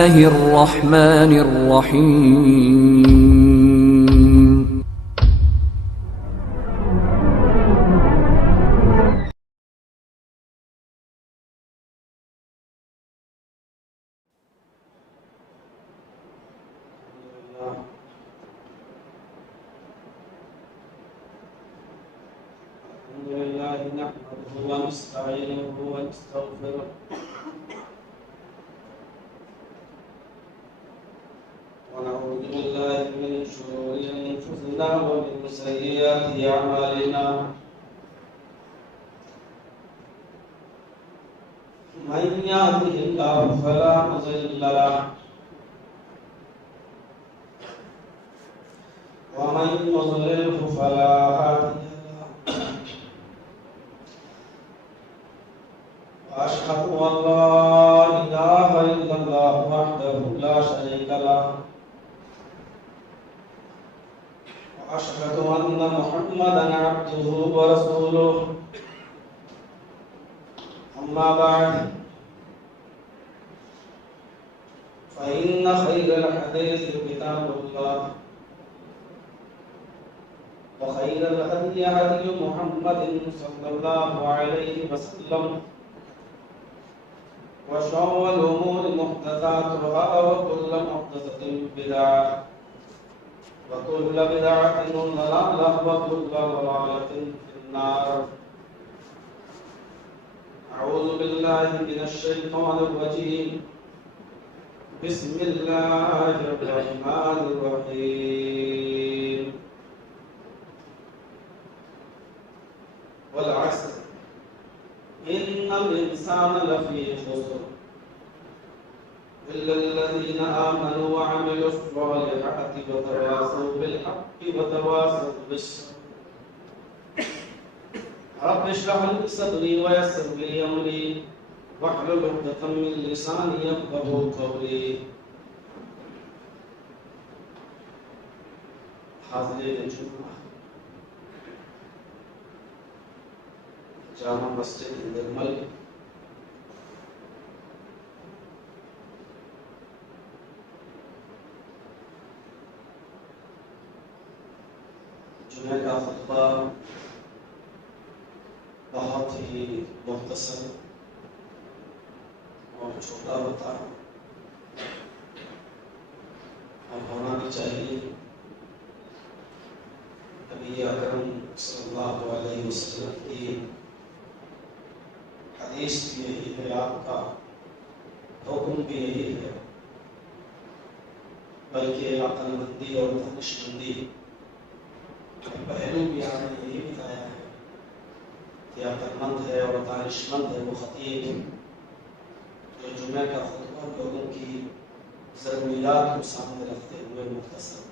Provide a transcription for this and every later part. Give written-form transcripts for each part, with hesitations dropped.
الرحمن الرحيم الحمد لله نحمده ونستعينه ونستغفره ونعوذ بالله من شرور أنفسنا ومن سيئات أعمالنا من يهده الله فلا مضل له ومن يضلل فلا هادي له وأشهد أن لا إله إلا الله وحده لا شريك له وأشهد أن محمدا عبده ورسوله أما بعد فإن خير الحديث كتاب الله وخير الهدي هدي محمد صلى الله عليه وسلم وشر الأمور محدثاتها وكل محدثة بدعة وكل بدعة ضلالة وكل ضلالة في النار. أعوذ بالله من الشيطان الرجيم. بسم الله الرحمن الرحيم. والعصر إن الإنسان لفي خسر إلا الذين آمنوا وعملوا الصالحات وتواصوا بالحق وتواصوا بالصبر. رب اشرح لي صدري ويسر لي أمري واحلل عقدة من لساني يفقهوا قولي. حاضرین جمعہ، جامع مسجد نرمل جمعہ کا خطبہ بہت ہی مختصر اور چھوٹا ہوتا ہے اور ہونا بھی چاہیے. نبی اکرم صلی اللہ علیہ وسلم کی حدیث بھی یہی ہے، آپ کا حکم بھی یہی ہے، بلکہ عقل مندی اور دانش مندی کا پہلو بھی آپ نے یہی بتایا ہے کہ عقل مند ہے اور دانش مند ہے وہ خطیب جو جمعہ کا خطبہ لوگوں کی ضروریات کو سامنے رکھتے ہوئے مختصر.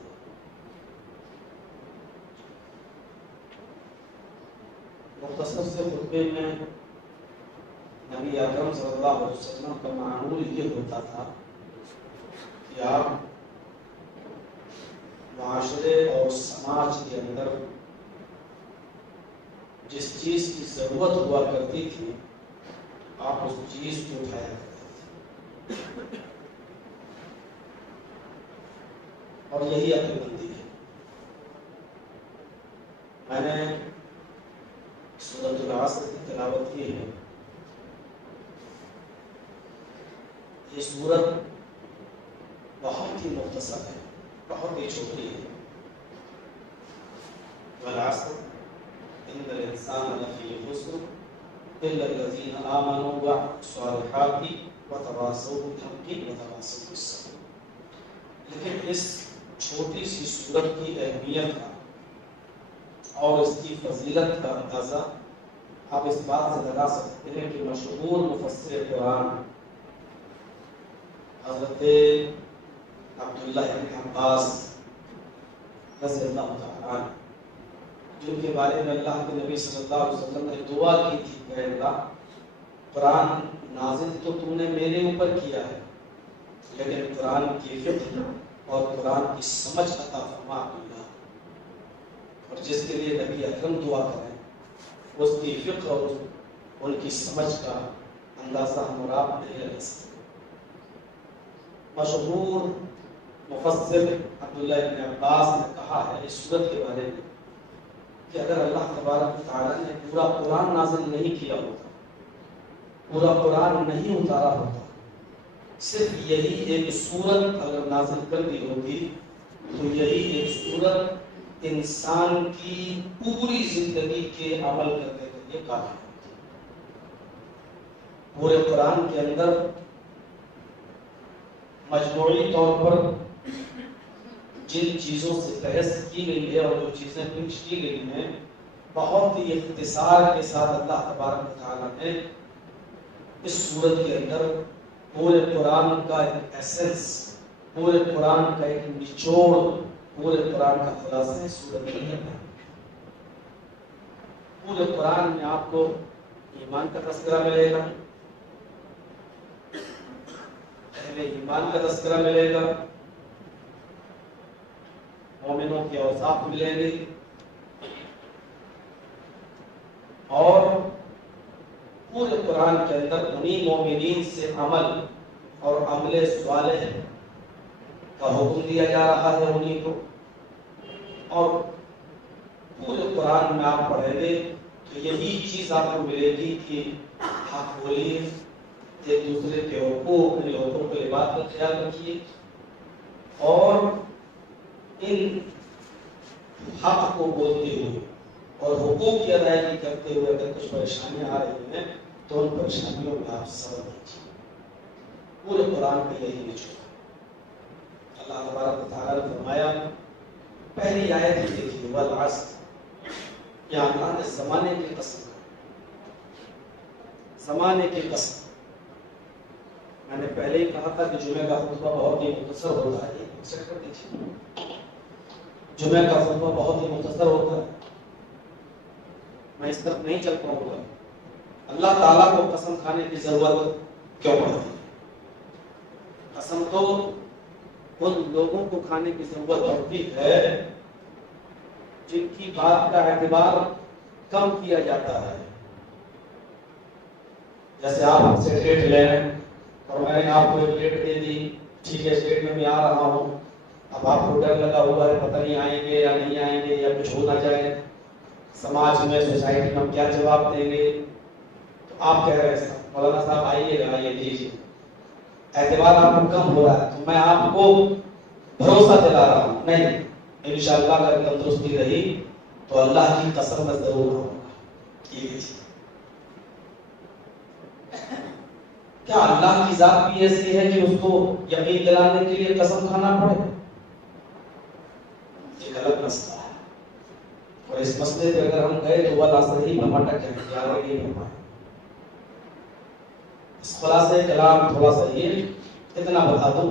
مختصر سے خطبے میں نبی اکرم صلی اللہ علیہ وسلم کا معمول یہ ہوتا تھا کہ آپ معاشرے اور سماج کے اندر جس چیز کی ضرورت ہوا کرتی تھی آپ اس چیز کو اٹھایا کرتے تھے، اور یہی عقل مندی ہے. میں نے سورۃ العصر کی تلاوت کی ہے. یہ سورت بہت ہی مختصر ہے، بہت ہی چھوٹی ہے. والعصر ان الانسان لفی خسر الا الذین آمنوا وعملوا الصالحات وتواصوا بالحق وتواصوا بالصبر. لیکن اس چھوٹی سی سورت کی اہمیت کا اور اس کی فضیلت کا اندازہ آپ اس بات سے لگا سکتے ہیں کہ مشہور مفسر قرآن حضرت عبداللہ بن عباس رضی اللہ تعالیٰ عنہ، جن کے بارے میں اللہ کے نبی صلی اللہ علیہ وسلم نے دعا کی تھی کہ اللہ قرآن نازل تو تو نے میرے اوپر کیا ہے، لیکن قرآن کی فقہ اور قرآن کی سمجھ عطا فرما اللہ. اور جس کے لیے نبی اکرم دعا کریں اس کی فقہ اور ان کی سمجھ کا اندازہ ہم اور آپ نہیں لگا سکتے. مشہور مفسر عبداللہ ابن عباس نے کہا ہے اس صورت کے بارے میں کہ اگر اللہ تبارک و تعالیٰ نے پورا قرآن نازل نہیں کیا ہوتا، پورا قرآن نہیں اتارا ہوتا، صرف یہی ایک سورت اگر نازل کر دی ہوتی تو یہی ایک سورت انسان کی پوری زندگی کے عمل کرنے کے لیے کافی ہوتی۔ پورے قرآن کے اندر مجموعی طور پر جن چیزوں سے بحث کی گئی ہے اور جو چیزیں پیش کی گئی ہیں، بہت ہی اختصار کے ساتھ اللہ تبارک و تعالیٰ نے اس سورت کے اندر پورے قرآن کا ایک ایسنس، پورے قرآن کا ایک نچوڑ، پورے قرآن کا خلاصہ ہے سورت کے اندر۔ پورے قرآن میں آپ کو ایمان کا تذکرہ ملے گا، اہل ایمان کا تذکرہ ملے گا، مومنوں کے اوصاف ملیں گے، اور پورے قرآن کے اندر انہی مومنین سے عمل اور عمل صالح کا حکم دیا جا رہا ہے انہی کو۔ اور پورے قرآن میں آپ پڑھیں گے تو یہی چیز آپ کو ملے گی کہ حق بولیے، ایک دوسرے کے حقوق کے بات کا خیال رکھیے، اور ان حق کو بولتے ہوئے اور حقوق کی ادائیگی کرتے ہوئے اگر کچھ پریشانیاں آ رہی ہیں تو ان پریشانیوں میں آپ صبر کیجیے۔ پورے قرآن میں یہی نچوڑ ہے۔ اللہ تبارک و تعالیٰ نے فرمایا، پہلی آیت ہی دیکھیے، والعصر، یہاں اللہ نے زمانے کی قسم کہا، زمانے کی قسم۔ میں نے پہلے ہی کہا تھا کہ جمعہ کا خطبہ بہت ہی مختصر ہوتا ہے، ایکسپٹ کر دیجیے، جمعہ کا خطبہ بہت ہی مختصر ہوتا ہے، میں اس طرف نہیں چل پاؤں گا۔ اللہ تعالیٰ کو قسم کھانے کی ضرورت کیوں پڑتی ہے؟ قسم تو ان لوگوں کو کھانے کی ضرورت پڑتی ہے جن کی بات کا اعتبار کم کیا جاتا ہے۔ جیسے آپ ہم سے ڈیٹ لیں اور میں نے آپ کو ایک ڈیٹ دے دی، ٹھیک ہے، ڈیٹ میں آ رہا ہوں، اب آپ کو ڈر لگا ہوا ہے پتہ نہیں آئیں گے یا نہیں آئیں گے یا کچھ ہو نہ جائے، سماج میں سوسائٹی میں ہم کیا جواب دیں گے، تو آپ کہہ رہے ہیں مولانا صاحب آئیے گا، آئیے دیجیے، اعتبار آپ کو کم ہو رہا ہے، تو میں آپ کو بھروسہ دلا رہا ہوں، نہیں انشاءاللہ اگر تندرستی رہی تو اللہ کی قسم میں ضرور آؤں گا۔ یہ چیز کیا اللہ کی ذات بھی ایسی ہے کہ اس کو یقین دلانے کے لیے قسم کھانا پڑے؟ یہ غلط مسئلہ ہے، اور اس مسئلے پہ اگر ہم گئے تو وہ صحیح میں مٹک جائیں گے، آگے نہیں ہو پائے۔ اس خلاصے کلام تھوڑا سا یہ اتنا بتا دوں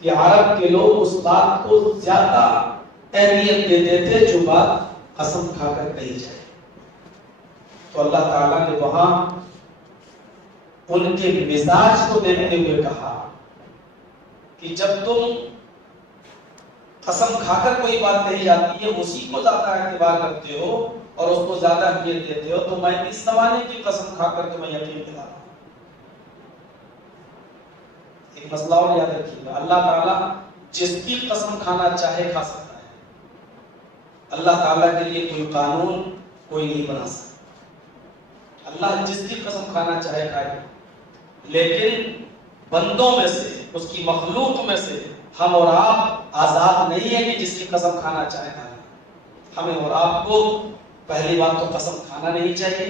کہ عرب کے لوگ اس بات کو زیادہ اہمیت دیتے تھے جو بات قسم کھا کر کہی جائے، تو اللہ تعالیٰ نے وہاں ان کے مزاج کو دیکھتے ہوئے کہا کہ جب تم قسم کھا کر کوئی بات کہی جاتی ہے اسی کو زیادہ اعتبار کرتے ہو اور اس کو زیادہ اہمیت دیتے ہو، تو میں اس زمانے کی قسم کھا کر تمہیں یقین دلا رہا ہوں۔ ایک مسئلہ اور یاد رکھیے گا، اللہ تعالیٰ جس کی قسم کھانا چاہے کھا سکتا ہے، اللہ تعالیٰ کے لیے کوئی قانون کوئی نہیں بنا سکتا، اللہ جس کی قسم کھانا چاہے کھائے، لیکن بندوں میں سے، اس کی مخلوق میں سے ہم اور آپ آزاد نہیں ہے کہ جس کی قسم کھانا چاہے کھائے۔ ہمیں اور آپ کو پہلی بات تو قسم کھانا نہیں چاہیے،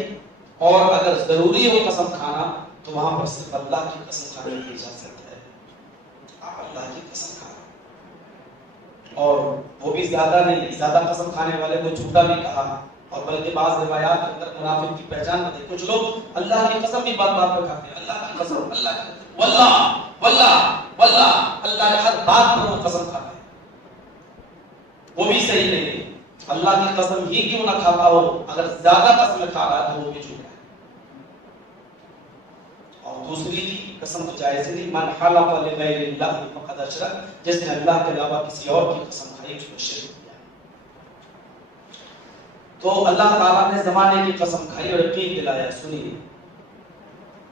اور اگر ضروری ہو قسم کھانا تو وہاں پر صرف اللہ کی قسم کھانے کی اجازت ہے، آپ اللہ کی قسم کھانا، اور وہ بھی زیادہ نہیں، زیادہ قسم کھانے والے کو جھوٹا بھی کہا، اور بلکہ بعض روایات کے اندر منافق کی پہچان بتائی، کچھ لوگ اللہ کی قسم بھی بات بات پہ کھاتے ہیں، اللہ کی قسم، اللہ کی واللہ واللہ واللہ، اللہ کے ہر بات پر وہ قسم کھاتے ہیں، وہ بھی صحیح نہیں ہے۔ اللہ کی قسم ہی کیوں نہ کھاتا ہو، اگر زیادہ قسم کھا رہا ہے تو وہ بھی جھوٹا ہے۔ اور دوسری قسم تو جائز نہیں، من حلف لغیر اللہ فقد اشرک، جس نے اللہ کے علاوہ کسی اور کی قسم کھائی اس کو شرک کیا۔ تو اللہ تعالیٰ نے زمانے کی قسم کھائی اور یقین دلایا، سنیے،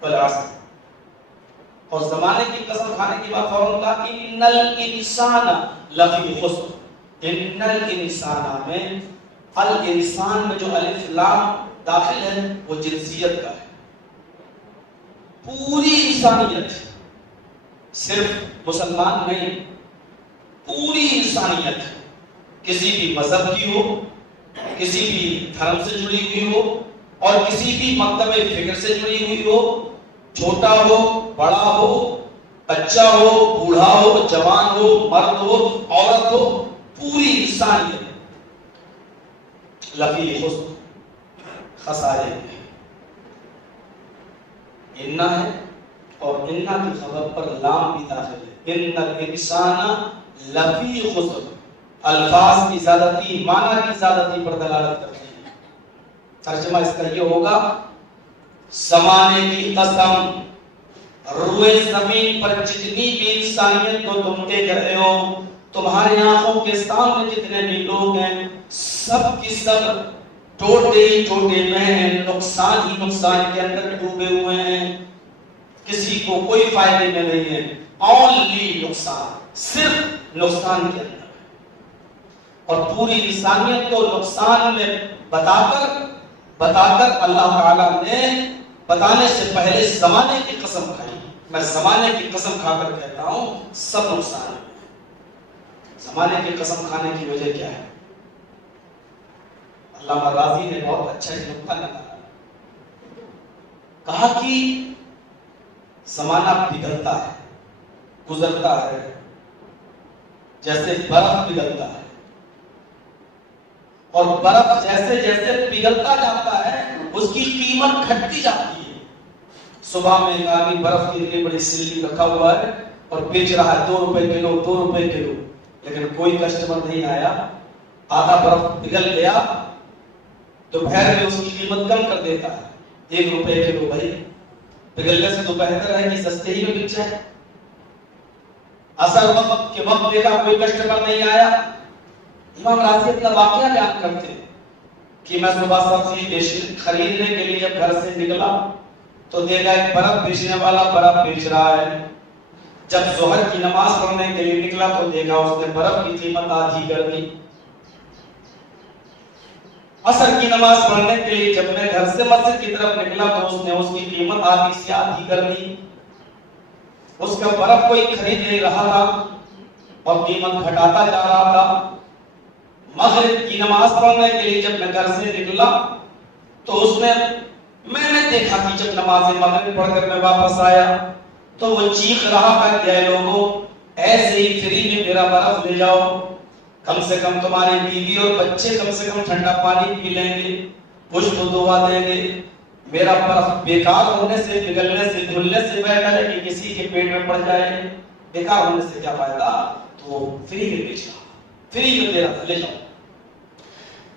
والعصر، اور زمانے کی قسم کھانے کے بعد فوراً کہا ان الانسان لفی خسر، ان الانسان میں الانسان میں جو الف لام داخل ہے وہ جنسیت کا ہے، پوری انسانیت، صرف مسلمان نہیں، پوری انسانیت، کسی بھی مذہب کی ہو، کسی بھی دھرم سے جڑی ہوئی ہو اور کسی بھی مکتب فکر سے جڑی ہوئی ہو، چھوٹا ہو بڑا ہو، بچہ ہو بوڑھا ہو، جوان ہو مرد ہو عورت ہو، پوری انسانیت لفی خسر، خسارے میں انا ہے، اور انا کی خبر پر لام بھی داخل ہے، ان الانسان لفی خسر، الفاظ کی زیادتی معنی کی زیادتی پر دلالت کرتے ہیں۔ ترجمہ اس کا یہ ہوگا زمانے کی قسم، روئے زمین پر جتنی بھی انسانیت کو تم دیکھ رہے ہو، تمہاری آنکھوں کے سامنے جتنے بھی لوگ ہیں، سب کی سب ٹوٹے ہی ٹوٹے میں ہیں، نقصان ہی نقصان کے اندر ڈوبے ہوئے ہیں، کسی کو کوئی فائدے میں نہیں ہے، اونلی نقصان، صرف نقصان کے اندر، اور پوری انسانیت کو نقصان میں بتا کر اللہ تعالیٰ نے بتانے سے پہلے زمانے کی قسم کھائی۔ میں زمانے کی قسم کھا کر کہتا ہوں سب نقصان ہے۔ زمانے کی قسم کھانے کی وجہ کیا ہے؟ علامہ راضی نے بہت اچھا ایک نقطہ نکالا، کہا کہ زمانہ پگھلتا ہے، گزرتا ہے، جیسے برف پگھلتا ہے، اور برف جیسے جیسے پگھلتا جاتا ہے اس کی قیمت گھٹتی جاتی ہے۔ صبح میں ایک آدمی برف کے لیے بڑی سلری رکھا ہوا ہے اور بیچ رہا ہے 2 روپے کلو 2 روپے کلو، لیکن کوئی کسٹمر نہیں آیا، آدھا برف پگھل گیا، دوپہر میں اس کی قیمت کم کر دیتا ہے 1 روپے کلو۔ بھائی پگھلنے سے تو بہتر ہے کہ سستے ہی میں بک جائے۔ اثر وقت کے وقت دیکھا کوئی کسٹمر نہیں آیا، امام راضی اپنا واقعہ بیان کرتے کہ میں صبح سبزی خریدنے کے لیے جب گھر سے نکلا تو دیکھا ایک برف بیچنے والا برف بیچ رہا ہے۔ جب ظہر کی نماز پڑھنے کے لیے نکلا تو دیکھا اس نے برف کی قیمت آدھی کر دی۔ عصر کی نماز پڑھنے کے لیے جب میں گھر سے مسجد کی طرف نکلا تو اس نے اس کی قیمت آدھی سے آدھی کر دی۔ اس کا برف کوئی خرید نہیں رہا تھا اور قیمت گھٹاتا جا رہا تھا۔ مغرب کی نماز پڑھنے کے لیے جب میں گھر سے نکلا تو میں نے دیکھا کہ جب نماز مغرب پڑھ کر میں واپس آیا تو وہ چیخ رہا تھا کہ اے لوگوں ایسے ہی فری میں میرا برف لے جاؤ، کم سے کم تمہاری بیوی اور بچے کم سے کم ٹھنڈا پانی پی لیں گے، پشت دعا دیں گے، میرا برف بیکار ہونے سے پگھلنے سے دھلنے سے بہتر ہے کہ کسی کے پیٹ میں پڑ جائے، بیکار ہونے سے کیا فائدہ، تو وہ فری میں بیچ رہا، فری میں دے رہا تھا، لے جاؤ۔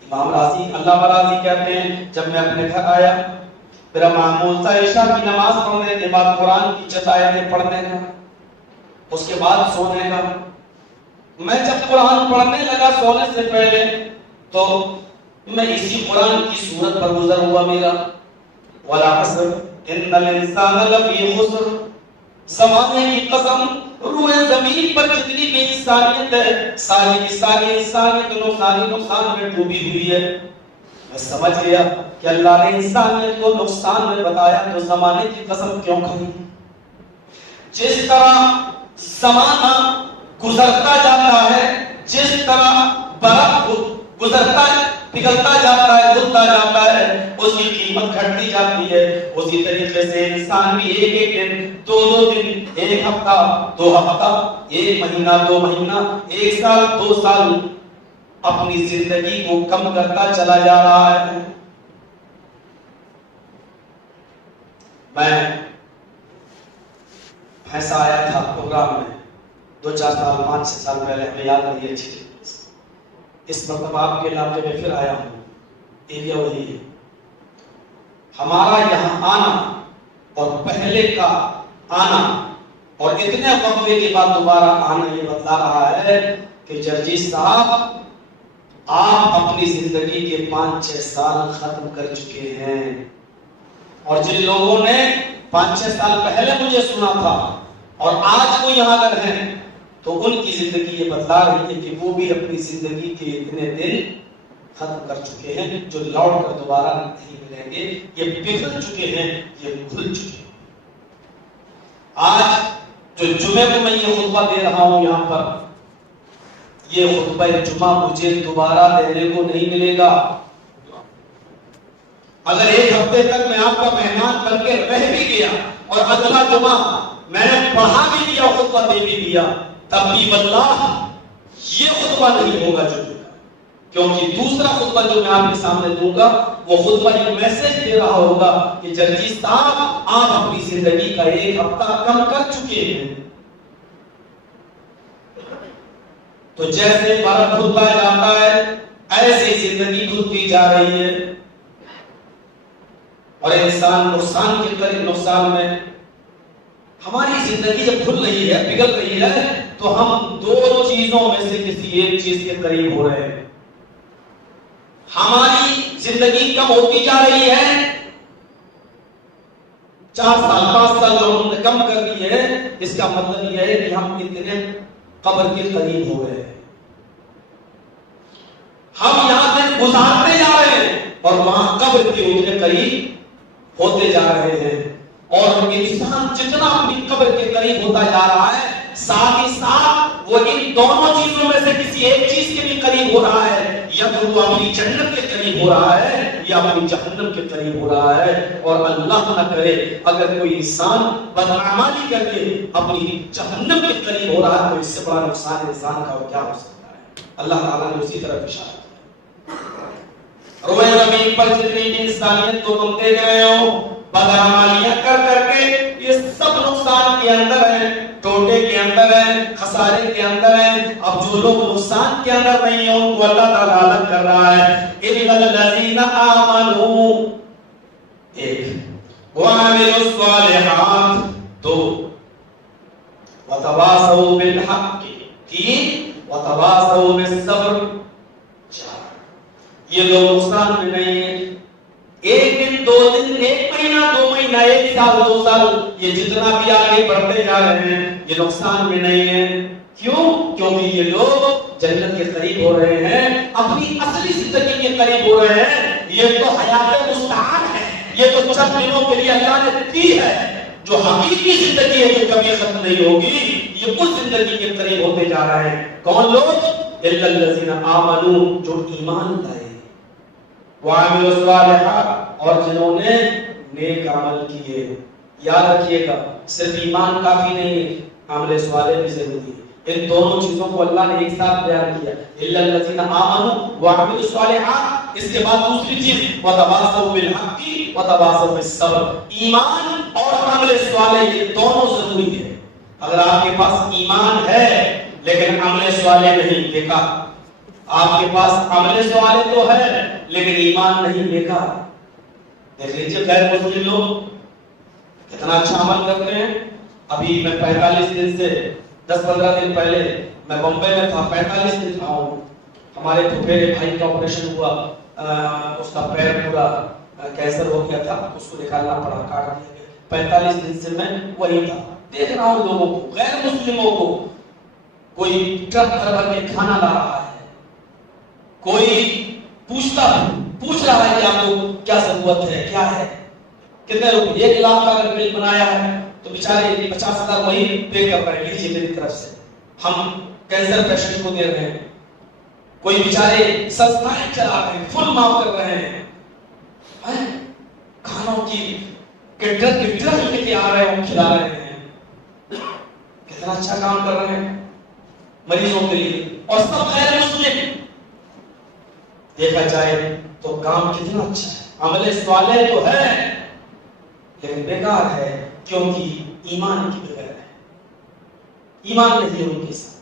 امام راضی علامہ راضی کہتے ہیں جب میں اپنے گھر آیا میرا معمول تھا عشاء کی نماز پڑھنے کے بعد قرآن کی چند آیتیں پڑھنے کا، اس کے بعد سونے کا۔ میں جب قرآن پڑھنے لگا سونے سے پہلے تو میں اسی قرآن کی سورت پر گزر ہوا میرا وَالْعَصْرِ إِنَّ الْإِنسَانَ لَفِي خُسْرٍ، زمانے کی قسم روئے زمین پر جتنی بھی انسانیت ہے ساری کی ساری انسانیت نقصان میں ڈوبی ہوئی ہے۔ میں سمجھ گیا کہ اللہ نے انسانیت کو نقصان میں بتایا تو زمانے کی قسم کیوں کھائی؟ جس طرح زمانہ گزرتا جاتا ہے، جس طرح برف گزرتا ہے، پگھلتا جاتا ہے، گھلتا جاتا ہے، اس کی قیمت گھٹتی جاتی ہے، اسی طریقے سے انسان بھی ایک دن، دو دن، ایک ہفتہ، 2 ہفتہ، 1 مہینہ، 2 مہینہ، 1 سال، 2 سال اپنی زندگی کو کم کرتا چلا جا رہا ہے۔ میں ایسا آیا تھا پروگرام میں 2-4 سال 5-6 سال پہلے، ہمیں یاد نہیں اچھی طریقے سے۔ اس مرتبہ آپ کے علاقے میں پھر آیا ہوں، ایریا وہی ہے۔ ہمارا یہاں آنا اور پہلے کا آنا اور اتنے وقفے کے بعد دوبارہ آنا یہ بتا رہا ہے کہ جرجی صاحب آپ اپنی زندگی کے 5-6 سال ختم کر چکے ہیں، اور جن لوگوں نے 5-6 سال پہلے مجھے سنا تھا اور آج وہ یہاں اگر ہیں تو ان کی زندگی یہ بتلا رہی ہے کہ وہ بھی اپنی زندگی کے اتنے دن ختم کر چکے ہیں جو لوٹ کر دوبارہ نہیں ملیں گے. یہ بگڑ چکے ہیں, یہ بھول چکے ہیں. آج جو جمعے کو میں یہ خطبہ دے رہا ہوں یہاں پر, یہ خطبہ جمعہ مجھے دوبارہ دینے کو نہیں ملے گا. اگر ایک ہفتے تک میں آپ کا مہمان بن کے رہ بھی گیا اور اگلا جمعہ میں نے پڑھا بھی دیا, خطبہ دے بھی دیا, تب بھی واللہ یہ خطبہ نہیں ہوگا جمعے کا, کیونکہ دوسرا خطبہ جو میں آپ کے سامنے دوں گا وہ خطبہ یہ میسج دے رہا ہوگا کہ جرجی صاحب آپ اپنی زندگی کا 1 ہفتہ کم کر چکے ہیں. تو جیسے برف کھدتا جاتا ہے ایسے زندگی کھدتی جا رہی ہے اور انسان نقصان کے قریب نقصان میں. ہماری زندگی جب کھل رہی ہے, پگھل رہی ہے, تو ہم 2 چیزوں میں سے کسی ایک چیز کے قریب ہو رہے ہیں. ہماری زندگی کم ہوتی جا رہی ہے, 4 سال 5 سال جو ہم نے کم کر دی ہے, اس کا مطلب یہ ہے کہ ہم اتنے قبر کے قریب ہو گئے ہیں. ہم یہاں دن گزارتے جا رہے ہیں اور وہاں قبر کے اتنے قریب ہوتے جا رہے ہیں. اور انسان جتنا اپنی قبر کے قریب ہوتا جا رہا ہے, ساتھ ہی ساتھ وہ ان دونوں چیزوں میں سے کسی ایک چیز کے بھی قریب ہو رہا ہے. یا تو وہ اپنی جنت کے قریب ہو رہا ہے یا اپنی جہنم کے قریب ہو رہا ہے. اور اللہ نہ کرے اگر کوئی انسان بدعمالی کر کے اپنی جہنم کے قریب ہو رہا ہے تو اس سے بڑا نقصان انسان کا کیا ہو سکتا ہے. اللہ تعالیٰ نے اسی طرف اشارہ کیا. روئے زمین پر جتنی بھی انسانیت کو تم دیکھ رہے ہو, بدعمالیاں کر کر کے یہ سب نقصان کے اندر ہیں, ٹوٹے کے اندر ہیں, خسارے کے اندر ہیں. اب جو لوگ نقصان کے اندر نہیں ہیں ان کو اللہ تعالیٰ الگ کر رہا ہے. اِلَّا الَّذِينَ آمَنُوا, ایک وَعَمِلُوا الصَّالِحَاتِ, 2 وَتَوَاصَوْا بِالْحَقِّ, 3 وَتَوَاصَوْا بِالصَّبْرِ, 4 یہ لوگ نقصان میں نہیں ہیں. 1 دن 2 دن 1 مہینہ 2 مہینہ 1 سال 2 سال یہ جتنا بھی آگے بڑھتے جا رہے ہیں یہ نقصان میں نہیں ہے. کیوں؟ کیونکہ یہ لوگ جنت کے قریب ہو رہے ہیں, اپنی اصلی زندگی کے قریب ہو رہے ہیں. یہ تو حیات مستعار ہے, یہ تو چند دنوں کے لیے اللہ نے دی ہے. جو حقیقی زندگی ہے جو کبھی ختم نہیں ہوگی, یہ اس زندگی کے قریب ہوتے جا رہے ہیں. کون لوگ؟ اِلَّا الَّذِينَ آمَنُوا, جو ایمان لائے, وَعَمِلُوا الصَّالِحَاتِ, اور جنہوں نے نیک عمل کیے. یاد رکھیے گا صرف ایمان کافی نہیں ہے, عمل صالح بھی ضروری ہے. ان دونوں چیزوں کو اللہ نے ایک ساتھ بیان کیا, اِلَّا الَّذِينَ آمَنُوا وَعَمِلُوا الصَّالِحَاتِ. اس کے بعد دوسری چیز وَتَوَاصَوْا بِالْحَقِّ وَتَوَاصَوْا بِالصَّبْرِ. ایمان اور عمل صالح یہ دونوں ضروری ہے. اگر آپ کے پاس ایمان ہے لیکن عمل صالح نہیں, دیکھا آپ کے پاس عمل صالح تو ہے لیکن ایمان نہیں, دیکھا دیکھ لیجیے غیر مسلم لوگ کتنا اچھا عمل کرتے ہیں. ابھی میں 45 دن سے 10-15 دن پہلے میں بمبئی میں تھا, 45 دن تھا ہوں. ہمارے پھپھیرے بھائی کا آپریشن ہوا, اس کا پیر پورا کینسر ہو گیا تھا, اس کو نکالنا پڑا, کاٹ دیا گیا. 45 دن سے میں وہی تھا, دیکھ رہا ہوں لوگوں کو, غیر مسلموں کو. کوئی ٹرک بھر کے کھانا لا رہا ہے, کوئی پوچھ رہا ہے کہ آپ کو کیا ضرورت ہے, کیا ہے, کتنے روپے, 1 لاکھ کا اگر بل بنایا ہے تو بیچارے 50,000 وہی پے کر رہے ہیں, لیجیے میری طرف سے, ہم کینسر پیشنٹ کو دے رہے ہیں. کوئی بیچارے سنستھائیں چلا رہے ہیں, فل معاف کر رہے ہیں, کھانوں کی ٹرک لے کے آ رہے ہیں, کھلا رہے ہیں. کتنا اچھا کام کر رہے ہیں مریضوں کے لیے, اور سب غیر مسلم. دیکھا جائے تو کام کتنا اچھا ہے, عمل صالح تو ہے لیکن بیکار ہے کیونکہ ایمان کی بغیر ہے, ایمان نہیں ان کے ساتھ.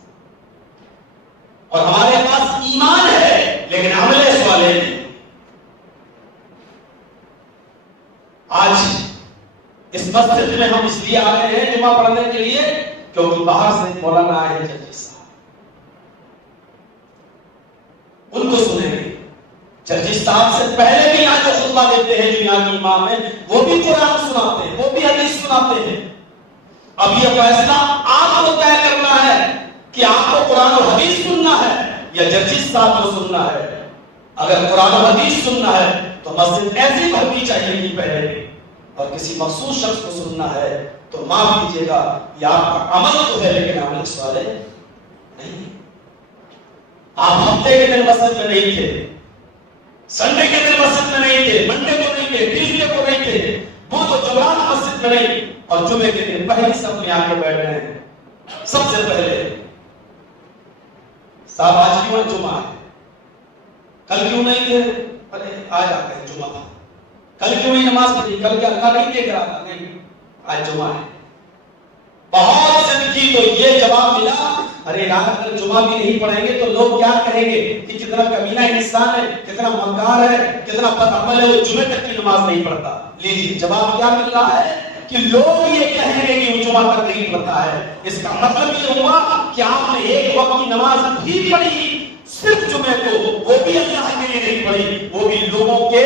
اور ہمارے پاس ایمان ہے لیکن عمل صالح نہیں. آج اس مسجد میں ہم اس لیے آ گئے ہیں جمعہ پڑھنے کے لیے کیونکہ باہر سے مولانا آئے ہیں جرجی صاحب, ان کو سنیں گے. جرجی صاحب سے پہلے بھی یہاں جو خطبہ دیتے ہیں جو یہاں کے امام ہیں، وہ بھی قرآن سناتے ہیں، وہ بھی حدیث سناتے ہیں. اب یہ فیصلہ آپ کو طے کرنا ہے کہ آپ کو قرآن و حدیث سننا ہے یا جرجس صاحب کو سننا ہے. اگر قرآن و حدیث سننا ہے تو مسجد ایسی بھرنی چاہیے کہ پہلے، اور کسی مخصوص شخص کو سننا ہے تو معاف کیجیے گا، یہ آپ کا عمل تو ہے لیکن عمل اس والے نہیں. آپ ہفتے کے دن مسجد میں نہیں تھے، سنڈے کے دن مسجد میں نہیں تھے، منڈے کو نہیں تھے، ٹیوزڈے کو نہیں تھے، وہ تو جمعرات مسجد میں نہیں، اور جمعے کے دن پہلی صف میں آ کے بیٹھ رہے ہیں. سب سے پہلے صاحب آج کیوں جمعہ ہے، کل کیوں نہیں تھے؟ ارے آج آ گئے جمعہ تھا. کل کیوں نہیں نماز پڑھی؟ کل کیا اللہ نہیں دیکھ رہا تھا؟ نہیں، آج جمعہ ہے. بہت زندگی تو یہ جواب ملا، ارے یار اگر جمعہ بھی نہیں پڑھیں گے تو لوگ کیا کہیں گے کہ کتنا کمینہ انسان ہے، کتنا مکار ہے، کتنا بدعمل ہے، وہ جمعے تک کی نماز نہیں پڑھتا. لیجیے جواب کیا مل رہا ہے کہ لوگ یہ کہیں گے کہ وہ جمعہ تک نہیں پڑھتا ہے. اس کا مطلب یہ ہوا کہ آپ نے ایک وقت کی نماز بھی پڑھی، صرف جمعے کو، وہ بھی اللہ کے لیے نہیں پڑھی، وہ بھی لوگوں کے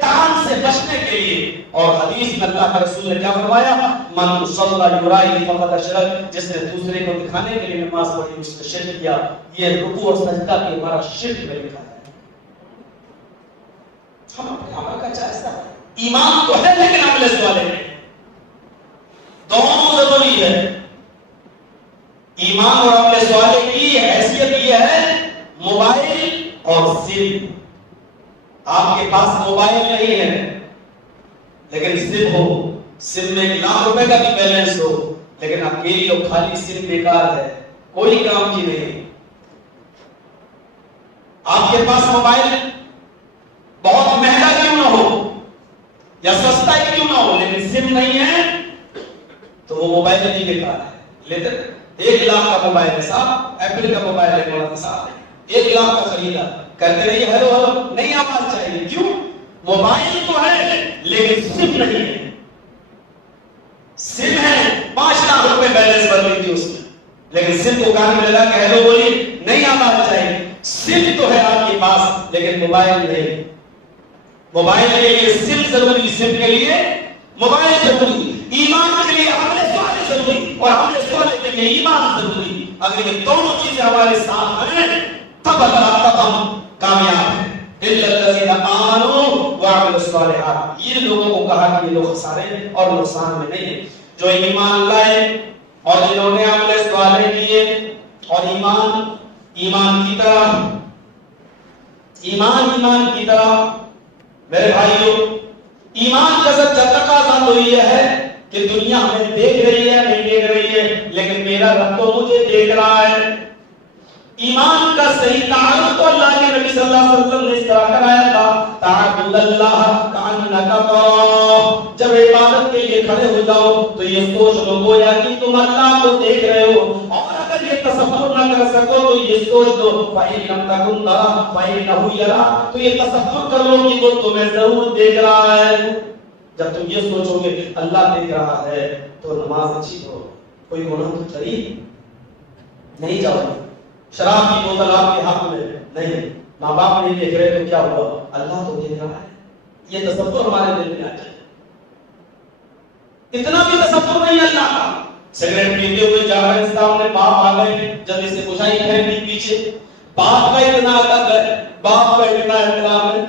کام سے بچنے کے لیے. اور حدیث میں اللہ کے رسول نے کیا فرمایا؟ من صلی یرائی فقد اشرک، جس نے دوسرے کو دکھانے کے لیے نماز پڑھی اس نے شرک کیا. یہ رکوع اور سجدہ بھی ہمارا شرک میں لکھا ہے. ہم اپنے عمل کا جائزہ، ایمان تو ہے لیکن عمل سوالے نہیں. دونوں ضروری ہے. ایمان اور عمل سوالے کی حیثیت یہ ہے موبائل اور سم. آپ کے پاس موبائل نہیں ہے لیکن سم ہو، سم میں 1 لاکھ روپے کا بھی بیلنس ہو، لیکن اکیلی اور خالی سم بیکار ہے، کوئی کام کی نہیں. آپ کے پاس موبائل بہت مہنگا کیوں نہ ہو یا سستا ہی کیوں نہ ہو لیکن سم نہیں ہے تو وہ موبائل نہیں بیکار ہے. لیکن 1 لاکھ کا موبائل ہے صاحب، ایپل کا موبائل ہے مولانا صاحب، 1 لاکھ کا خریدا، کرتے رہیے ہیلو ہیلو، نہیں آواز چاہیے. کیوں؟ موبائل تو ہے لیکن سم نہیں ہے. سم ہے 5 لاکھ روپے بیلنس بھر لی تھی اس میں، لیکن سم کو کان میں لگا کہ ہیلو بولی، نہیں آواز چاہیے. سم تو ہے آپ کے پاس لیکن موبائل نہیں. موبائل کے لیے سم ضروری، سم کے لیے موبائل ضروری. ایمان کے لیے عمل صالح ضروری اور عمل صالح کے لیے ایمان ضروری. اگر یہ دونوں چیزیں ہمارے ساتھ ہیں تب ہم کامیاب ہیں. الا الذين آمنوا وعملوا الصالحات، یہ لوگوں کو کہا کہ یہ لوگ خسارے اور نقصان میں نہیں ہیں جو ایمان لائے اور جنہوں نے عمل صالح کیے. اور ایمان کی طرح میرے بھائیوں، ایمان کا سب تقاضا تو یہ ہے کہ دنیا ہمیں دیکھ رہی ہے نہیں دیکھ رہی ہے لیکن میرا رب تو مجھے دیکھ رہا ہے. ایمان کا صحیح تعارف تو اللہ کے نبی صلی اللہ علیہ وسلم نے اس طرح کرایا تھا، تعبد اللہ کأنک تراہ. جب عبادت کے لیے کھڑے ہو جاؤ تو یہ سوچ لو گویا کہ تم اللہ کو دیکھ رہے ہو، اور اگر یہ تصور نہ کر سکو تو یہ سوچ لو فإن لم تکن تراہ فإنہ یراک، تو یہ تصور کر لو کہ وہ تمہیں ضرور دیکھ رہا ہے. جب تم یہ سوچو گے اللہ دیکھ رہا ہے تو نماز اچھی ہو، کوئی گناہ تو قریب نہیں جاؤ گے. شراب کی بوتل آپ کے ہاتھ میں نہیں، ماں باپ نہیں دیکھ رہے تو کیا ہوا؟ اللہ تو دیکھ رہا ہے. یہ تصور ہمارے دل میں آ جائے. اتنا بھی تصور نہیں اللہ کا. سگریٹ پیتے ہوئے جا رہے سامنے باپ آ گئے، جب اسے پوچھائی پھینکی پیچھے، باپ کا اتنا ادب ہے، باپ کا اتنا احترام ہے،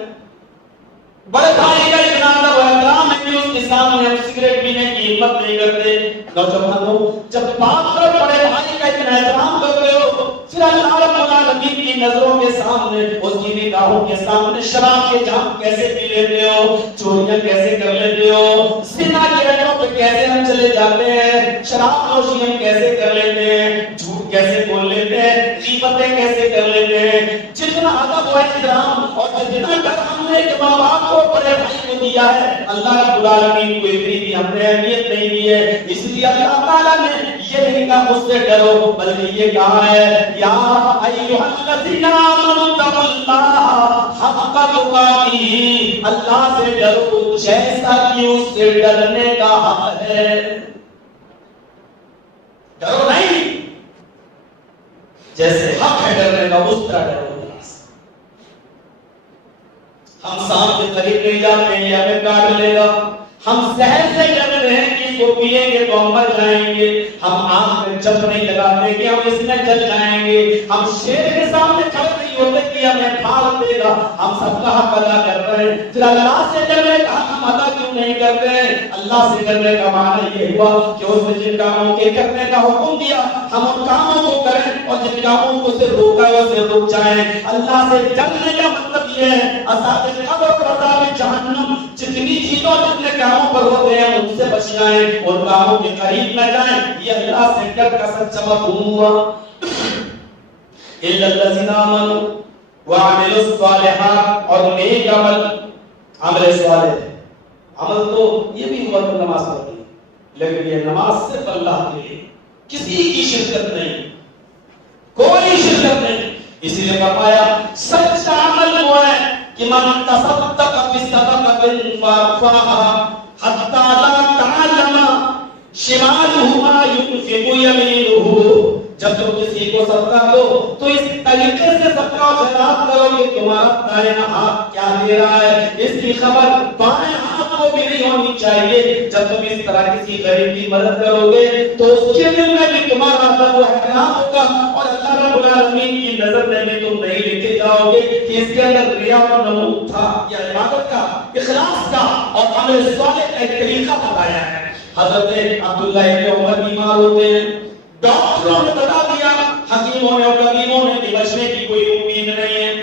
بڑے بھائی کا اتنا ادب احترام ہے کہ اس کے سامنے ہم سگریٹ پینے کی ہمت نہیں کرتے. نوجوانوں، جب باپ کا بڑے بھائی کا اتنا احترام کرتے ہو پھر اللہ رب العالمین کی نظروں کے سامنے، اس کی نگاہوں کے سامنے شراب کے جام کیسے پی لیتے ہو، چوریاں کیسے کر لیتے ہو، زنا کے رنگوں پہ کیسے ہم چلے جاتے ہیں، شراب نوشی ہم کیسے کر لیتے ہیں، جھوٹ کیسے بول لیتے ہیں، غیبتیں کیسے کر لیتے ہیں. جتنا ادب و احترام اور جتنا ڈر ہم نے ماں باپ کو بڑے بھائی کو دیا ہے، اللہ رب العالمین کو اتنی بھی ہم نے اہمیت نہیں دی ہے. اس لیے اللہ تعالیٰ نے یہ نہیں کہا مجھ سے ڈرو، بلکہ یہ کہا ہے یا ایھا الذین آمنوا اتقوا اللہ حق تقاتہ، اللہ سے ڈرو جیسا کہ اس سے ڈرنے کا حق ہے. ڈرو نہیں، جیسے حق ہے ڈرنے کا اس طرح ڈرو. ہم سانپ کے قریب نہیں جاتے ہیں یا ہمیں کاٹ لے گا، ہم زہر سے ڈرتے ہیں کہ اس کو پیئیں گے تو ہم مر جائیں گے، ہم آنکھ میں جب نہیں لگاتے کہ ہم اس میں جل جائیں گے، ہم شیر کے سامنے کھڑے نہیں ہوتے کہ ہمیں پھاڑ دے گا، ہم سب کا حق ادا کر رہے ہیں۔ پھر اللہ سے ڈرنے کا حق ہم ادا کیوں نہیں کرتے ہیں؟ اللہ سے ڈرنے کا معنی یہ ہوا کہ اس نے جن کاموں کے کرنے کا حکم دیا ہم ان کاموں کو کریں، اور جن کاموں کو سے روکا ہے اسے رک جائیں۔ اللہ سے ڈرنے کا مطلب یہ ہے عذاب قبر اور عذاب جہنم جتنی چیزوں جتنے کاموں پر ہوتے ہیں ان سے بچ جائیں، ان کاموں کے قریب نہ جائیں، یہ اللہ سے ڈر کا سچا مفہوم ہوا۔ الا الذين آمنوا وعملوا الصالحات، اور نیک عمل صالح ہے۔ عمل تو یہ بھی ہوا کہ نماز پڑھنی، لیکن یہ نماز صرف اللہ کے لیے، کسی کی شرکت نہیں، کوئی شرکت نہیں۔ اسی لیے فرمایا سچا عمل وہ ہے کہ من تصدق بصدقة فأخفاها حتى لا تعلم شماله ما ينفق يمينه، جب تم کسی کو صدقہ دو تو اس طریقے سے صدقہ خیرات کرو کہ تمہارا دائیں ہاتھ کیا دے رہا ہے اس کی خبر بائیں ہاتھ کو بھی نہیں ہونی چاہیے۔ جب تم اس طرح کسی غریب کی مدد کرو گے تو اس کے دل میں بھی تمہارا در و احترام ہوگا، اور اللہ رب العالمین کی نظر میں بھی تم نہیں لکھے جاؤ گے کہ اس کے اندر ریا اور نمود تھا، یا عبادت کا، اخلاص کا اور عمل صالح کا ایک طریقہ بتایا ہے۔ حضرت عبداللہ ابن عمر بیمار ہوتے ہیں، ڈاکٹروں نے بتا دیا، حکیموں نے اور طبیبوں نے کہ بچنے کی کوئی امید نہیں ہے،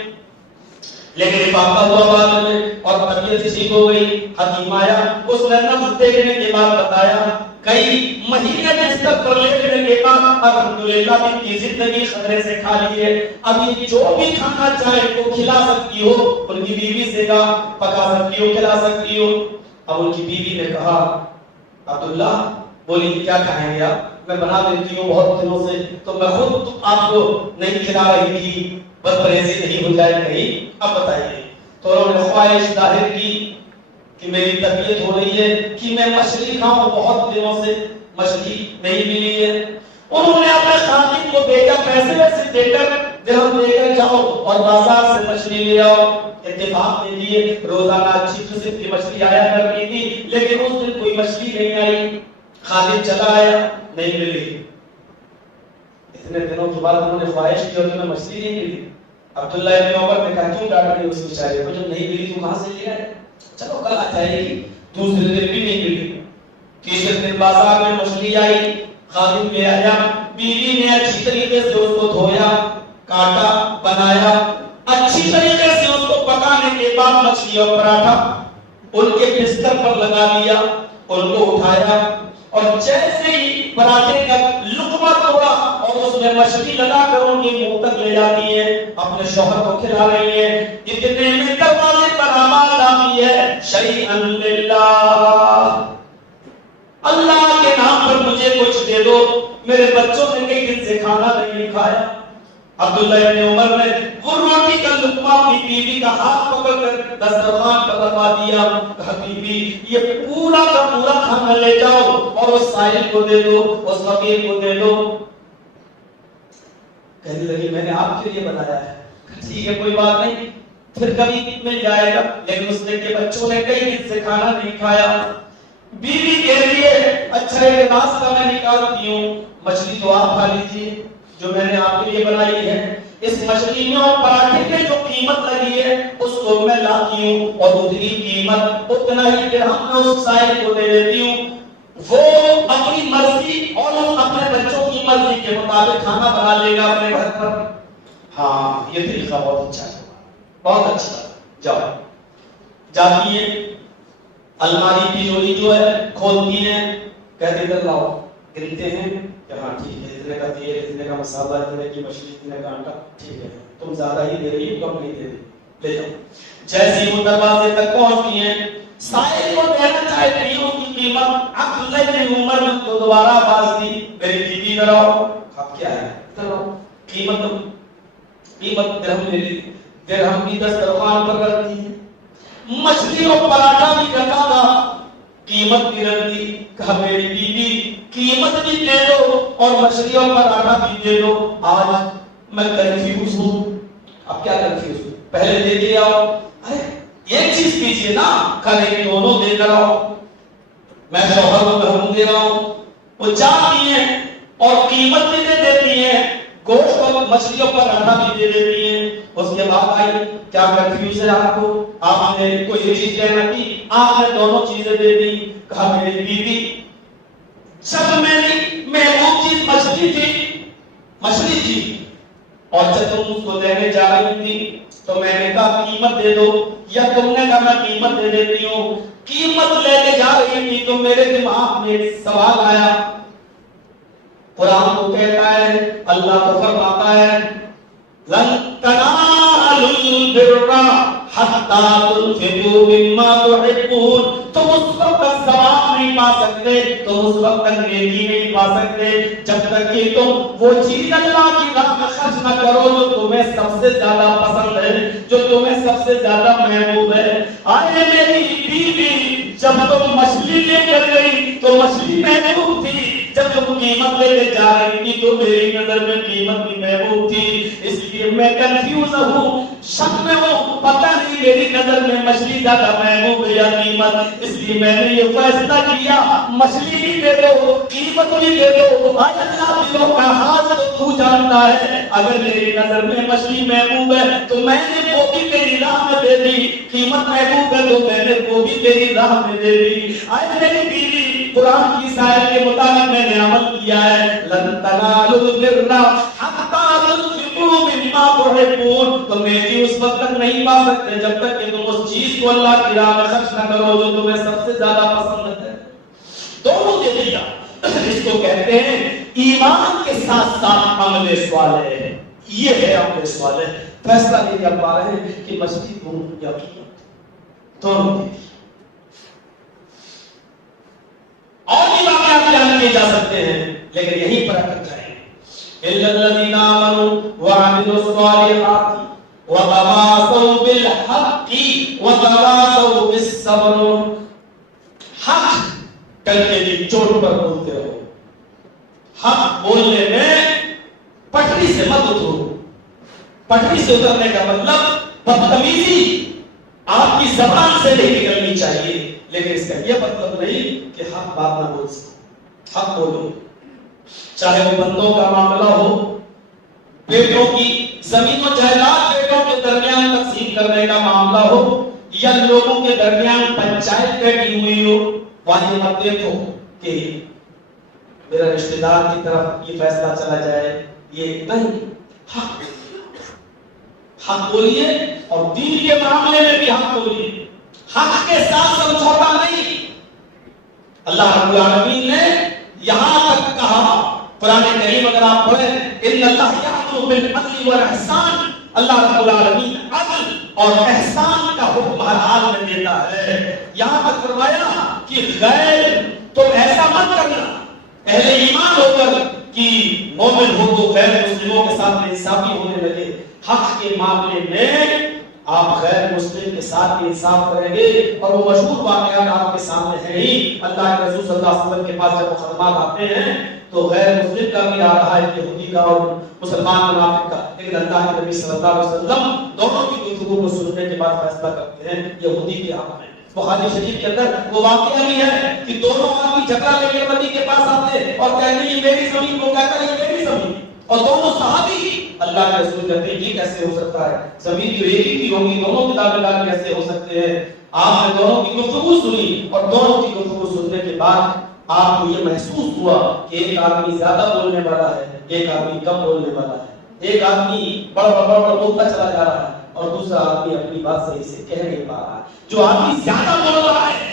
لیکن افاقہ ہوا بعد میں اور طبیعت ٹھیک ہو گئی۔ حکیم آیا، اس نے نبض دیکھنے کے بعد بتایا کئی مہینے بستر پر لیٹنے کے بعد الحمدللہ ان کی زندگی خطرے سے خالی ہے، ابھی جو بھی کھانا چاہے وہ کھلا سکتی ہو۔ ان کی بیوی سے کہا پکا سکتی ہو، کھلا سکتی ہو۔ اب ان کی بیوی نے کہا عبداللہ بولی کیا کھائیں گے آپ؟ میں بنا دیتی ہوں بہت دنوں سے، تو میں خود آپ کو نہیں کھلا رہی تھی، بد پرہیزی نہیں ہو جائے کہیں، اب بتائیے۔ تو انہوں نے خواہش ظاہر کی کہ میری طبیعت ہو رہی ہے کہ میں مچھلی کھاؤں، بہت دنوں سے مچھلی نہیں ملی ہے۔ انہوں نے اپنے خادم کو بھیجا، پیسے ویسے دے کر درہم دے کر جاؤ اور بازار سے مچھلی لے آؤ۔ اتفاق دے دیے، روزانہ اچھی قسم کی مچھلی آیا کرتی تھی، لیکن اس دن کوئی مچھلی نہیں آئی۔ خادم چلا آیا، نہیں ملی۔ اتنے دنوں کے بعد انہوں نے خواہش کی اور تمہیں مچھلی نہیں ملی۔ عبداللہ ابن عمر نے کہا کیوں ڈانٹ رہی اس بیچارے کو، جب نہیں ملی تو کہاں سے لے آئے؟ چلو کل آ جائے گی۔ دوسرے دن بھی نہیں ملی، تیسرے دن بازار میں مچھلی آئی، خادم لے آیا، بیوی نے اچھی طریقے سے اس کو دھویا، کاٹا، بنایا، اچھی طریقے سے اس کو پکانے کے بعد مچھلی اور پراٹھا ان کے بستر پر لگا دیا، ان کو اٹھایا، اور جیسے ہی پراٹھے کا لقمہ توڑا اور اس میں مچھلی لگا کر ان کے منہ تک لے جاتی ہے، اپنے شوہر کو کھلا رہی ہے۔ اتنے میں دروازے پر آواز آتی ہے شیئا للہ، اللہ کے نام پر مجھے کچھ دے دو، میرے بچوں نے کئی دن سے کھانا نہیں کھایا۔ عبداللہ ابن عمر نے وہ روٹی کا لقمہ اپنی بیوی کا ہاتھ پکڑ کر دسترخوان پر رکھوا دیا، کہا بیوی یہ پورا کا پورا کھانا لے جاؤ اور اس سائل کو دے دو، اس فقیر کو دے دو۔ کہنے لگی میں نے آپ کے لیے بنایا ہے۔ ٹھیک ہے کوئی بات نہیں، پھر کبھی مل جائے گا، لیکن اس نے کہ بچوں نے کئی دن سے کھانا نہیں کھایا۔ بیوی کہہ رہی ہے اچھا ایک ناشتہ میں نکالتی ہوں، مچھلی تو آپ کھا لیجیے جو میں نے آپ کے لیے بنائی ہے، اس مچھلی میں اور پراٹھے کی جو قیمت لگی ہے اس کو میں لاتی ہوں اور اتنی قیمت اتنا ہی درہم میں اس سائل کو دے دیتی ہوں، وہ اپنی مرضی اور اپنے بچوں کی مرضی کے مطابق کھانا بنا لے گا اپنے گھر پر۔ ہاں یہ طریقہ بہت اچھا ہے، بہت اچھا۔ جاؤ جاتی ہے، الماری کی چوری جو ہے کھولتی ہیں، کہتے ادھر لاؤ، گنتے ہیں کہ ہاں ٹھیک ہے اتنے کا تیل، اتنے کا مسالہ، اتنے کی مچھلی، اتنے کا آٹا، ٹھیک ہے تم زیادہ ہی دے رہی ہو، کم نہیں دے رہی، لے جاؤ۔ جیسے وہ دروازے تک پہنچتی ہیں، سائل کو دینا چاہتی ہیں اس کی قیمت، عبداللہ بن عمر نے تو دوبارہ آواز دی میری بیوی ادھر آؤ۔ اب کیا ہے ادھر آؤ، قیمت درہم لے لی، درہم بھی دسترخوان پر رکھ دی، مچھلی اور پراٹھا بھی رکھا تھا، قیمت بھی رکھ دی۔ کہا میری بیوی قیمت بھی دے دو اور مچھلی اور پراٹھا بھی دے دو، آج میں کنفیوز ہوں۔ اب کیا کنفیوز ہوں؟ پہلے دے دیا، ارے یہ دیجیے نا، کھانے دونوں دے کر آؤ، میں شوہر کو گھروں دے رہا ہوں۔ وہ جاتی ہیں اور قیمت بھی دے دیتی ہیں، گوشت اور مچھلیوں پر آدھا بھی دے دیتی ہیں۔ اس کے بعد آئی کیا کنفیوز ہے آپ کو، آپ نے کوئی ایک چیز لینا تھی، آپ نے دونوں چیزیں دے دی۔ کہا میری بیوی جب میری محبوب چیز مچھلی تھی اور جب تم اس کو دینے جا رہی تھی تو میں نے کہا قیمت دے دو، یا تم نے کہا میں قیمت دے دیتی ہوں۔ قیمت لے کے جا رہی تھی تو میرے دماغ میں ایک سوال آیا، قرآن کو کہتا ہے، اللہ تو فرماتا ہے لن تنالوا البر حتى تنفقوا مما تحبون، تم اس وقت ثواب نہیں پا سکتے، تم اس وقت نیکی نہیں پا سکتے جب تک کہ تم وہ چیز اللہ کی راہ میں خرچ نہ کرو جو تمہیں سب سے زیادہ پسند ہے، جو تمہیں سب سے زیادہ محبوب ہے۔ آئے میری بیوی جب تم مچھلی لے کر گئی تو مچھلی محبوب تھی، جب تم قیمت لے کے جا رہی تھی تو میری نظر میں قیمت بھی محبوب تھی، اس لیے میں کنفیوز ہوں، شک میں ہوں، پتہ نہیں میری نظر میں مچھلی زیادہ محبوب ہے یا قیمت، اس لیے میں نے یہ فیصلہ کیا مچھلی بھی دے دو قیمت بھی دے دو۔ آج اللہ دلوں کا حال تو جانتا ہے، اگر میری نظر میں مچھلی محبوب ہے تو میں نے وہ بھی تیری راہ میں دے دی، قیمت محبوب ہے تو میں نے وہ بھی تیری راہ میں دے دی۔ آج میری بیوی قرآن کی آیت کے مطابق میں نے عمل کیا ہے، لن تنالوا البر حتى تنفقوا مما تحبون، تم نیکی اس وقت تک نہیں پا سکتے جب تک کہ تم اس چیز کو اللہ کی راہ میں خرچ نہ کرو جو تمہیں سب سے زیادہ پسند ہے۔ دونوں دے دیا، اس کو کہتے ہیں ایمان کے ساتھ ساتھ عمل صالح۔ یہ ہے عمل صالح، فیصلہ نہیں کر پا رہے ہیں کہ مچھلی دوں یا قیمت، دونوں دے دیا۔ اور بھی واقعات بیان کیے جا سکتے ہیں لیکن یہیں پر اٹک جائیں گے۔ الا الذين آمنوا وعملوا الصالحات وتواصوا بالحق وتواصوا بالصبر، حق کل کے لیے چوٹ پر بولتے رہو، حق بولنے میں پٹری سے مت اترو، پٹری سے اترنے کا مطلب بدتمیزی آپ کی زبان سے نہیں نکلنی چاہیے، لیکن اس کا یہ مطلب نہیں کہ حق بات نہ بول سکتے، حق بولو، چاہے وہ بندوں کا معاملہ ہو، بیٹوں کی زمین و جائیداد بیٹوں کے درمیان تقسیم کرنے کا معاملہ ہو، یا لوگوں کے درمیان پنچایت بیٹھی ہوئی ہو، وہاں یہ مت دیکھو کہ میرا رشتہ دار کی طرف یہ فیصلہ چلا جائے، یہ نہیں، حق بولیے، اور دین کے معاملے میں بھی حق بولیے، حق کے ساتھ سمجھوتا نہیں۔ اللہ رب العالمین نے یہاں تک کہا، قرآن کریم اگر آپ پڑھیں، ان اللہ یأمر بالعدل والإحسان، اللہ رب العالمین عدل اور احسان کا حکم ہر حال میں دیتا ہے۔ یہاں تک فرمایا کہ غیر تم ایسا مت کرنا، اہل ایمان ہو کر کہ مومن ہو تو غیر مسلموں کے ساتھ انصافی ہونے لگے، حق کے معاملے میں آپ غیر مسلم کے ساتھ انصاف کریں گے، اور وہ مشہور واقعات آپ کے سامنے ہیں ہی۔ اللہ کے رسول صلی اللہ علیہ وسلم کے پاس جب مقدمات آتے ہیں تو غیر مسلم کا بھی آ رہا ہے، یہودی کا اور مسلمان منافق کا، لیکن اللہ کے نبی صلی اللہ علیہ وسلم دونوں کی گفتگو کو سننے کے بعد فیصلہ کرتے ہیں یہودی کے حق میں۔ بخاری شریف کے اندر وہ واقعہ بھی ہے کہ دونوں آدمی جھگڑا لے کے نبی کے پاس آتے اور کہتے ہیں یہ میری زمین، وہ کہتا ہے یہ میری زمین، اور دونوں صحابی اللہ کے رسول کہتے ہیں یہ کیسے ہو سکتا ہے، زمین جو ایک ہی کی ہوگی، دونوں کے دعویدار کیسے ہو سکتے ہیں؟ آپ نے دونوں کی گفتگو سنی، اور دونوں کی گفتگو سننے کے بعد آپ کو یہ محسوس ہوا کہ ایک آدمی زیادہ بولنے والا ہے، ایک آدمی کم بولنے والا ہے، ایک آدمی بڑا بولتا چلا جا رہا ہے اور دوسرا آدمی اپنی بات صحیح سے کہہ نہیں پا رہا ہے۔ جو آدمی زیادہ بول رہا ہے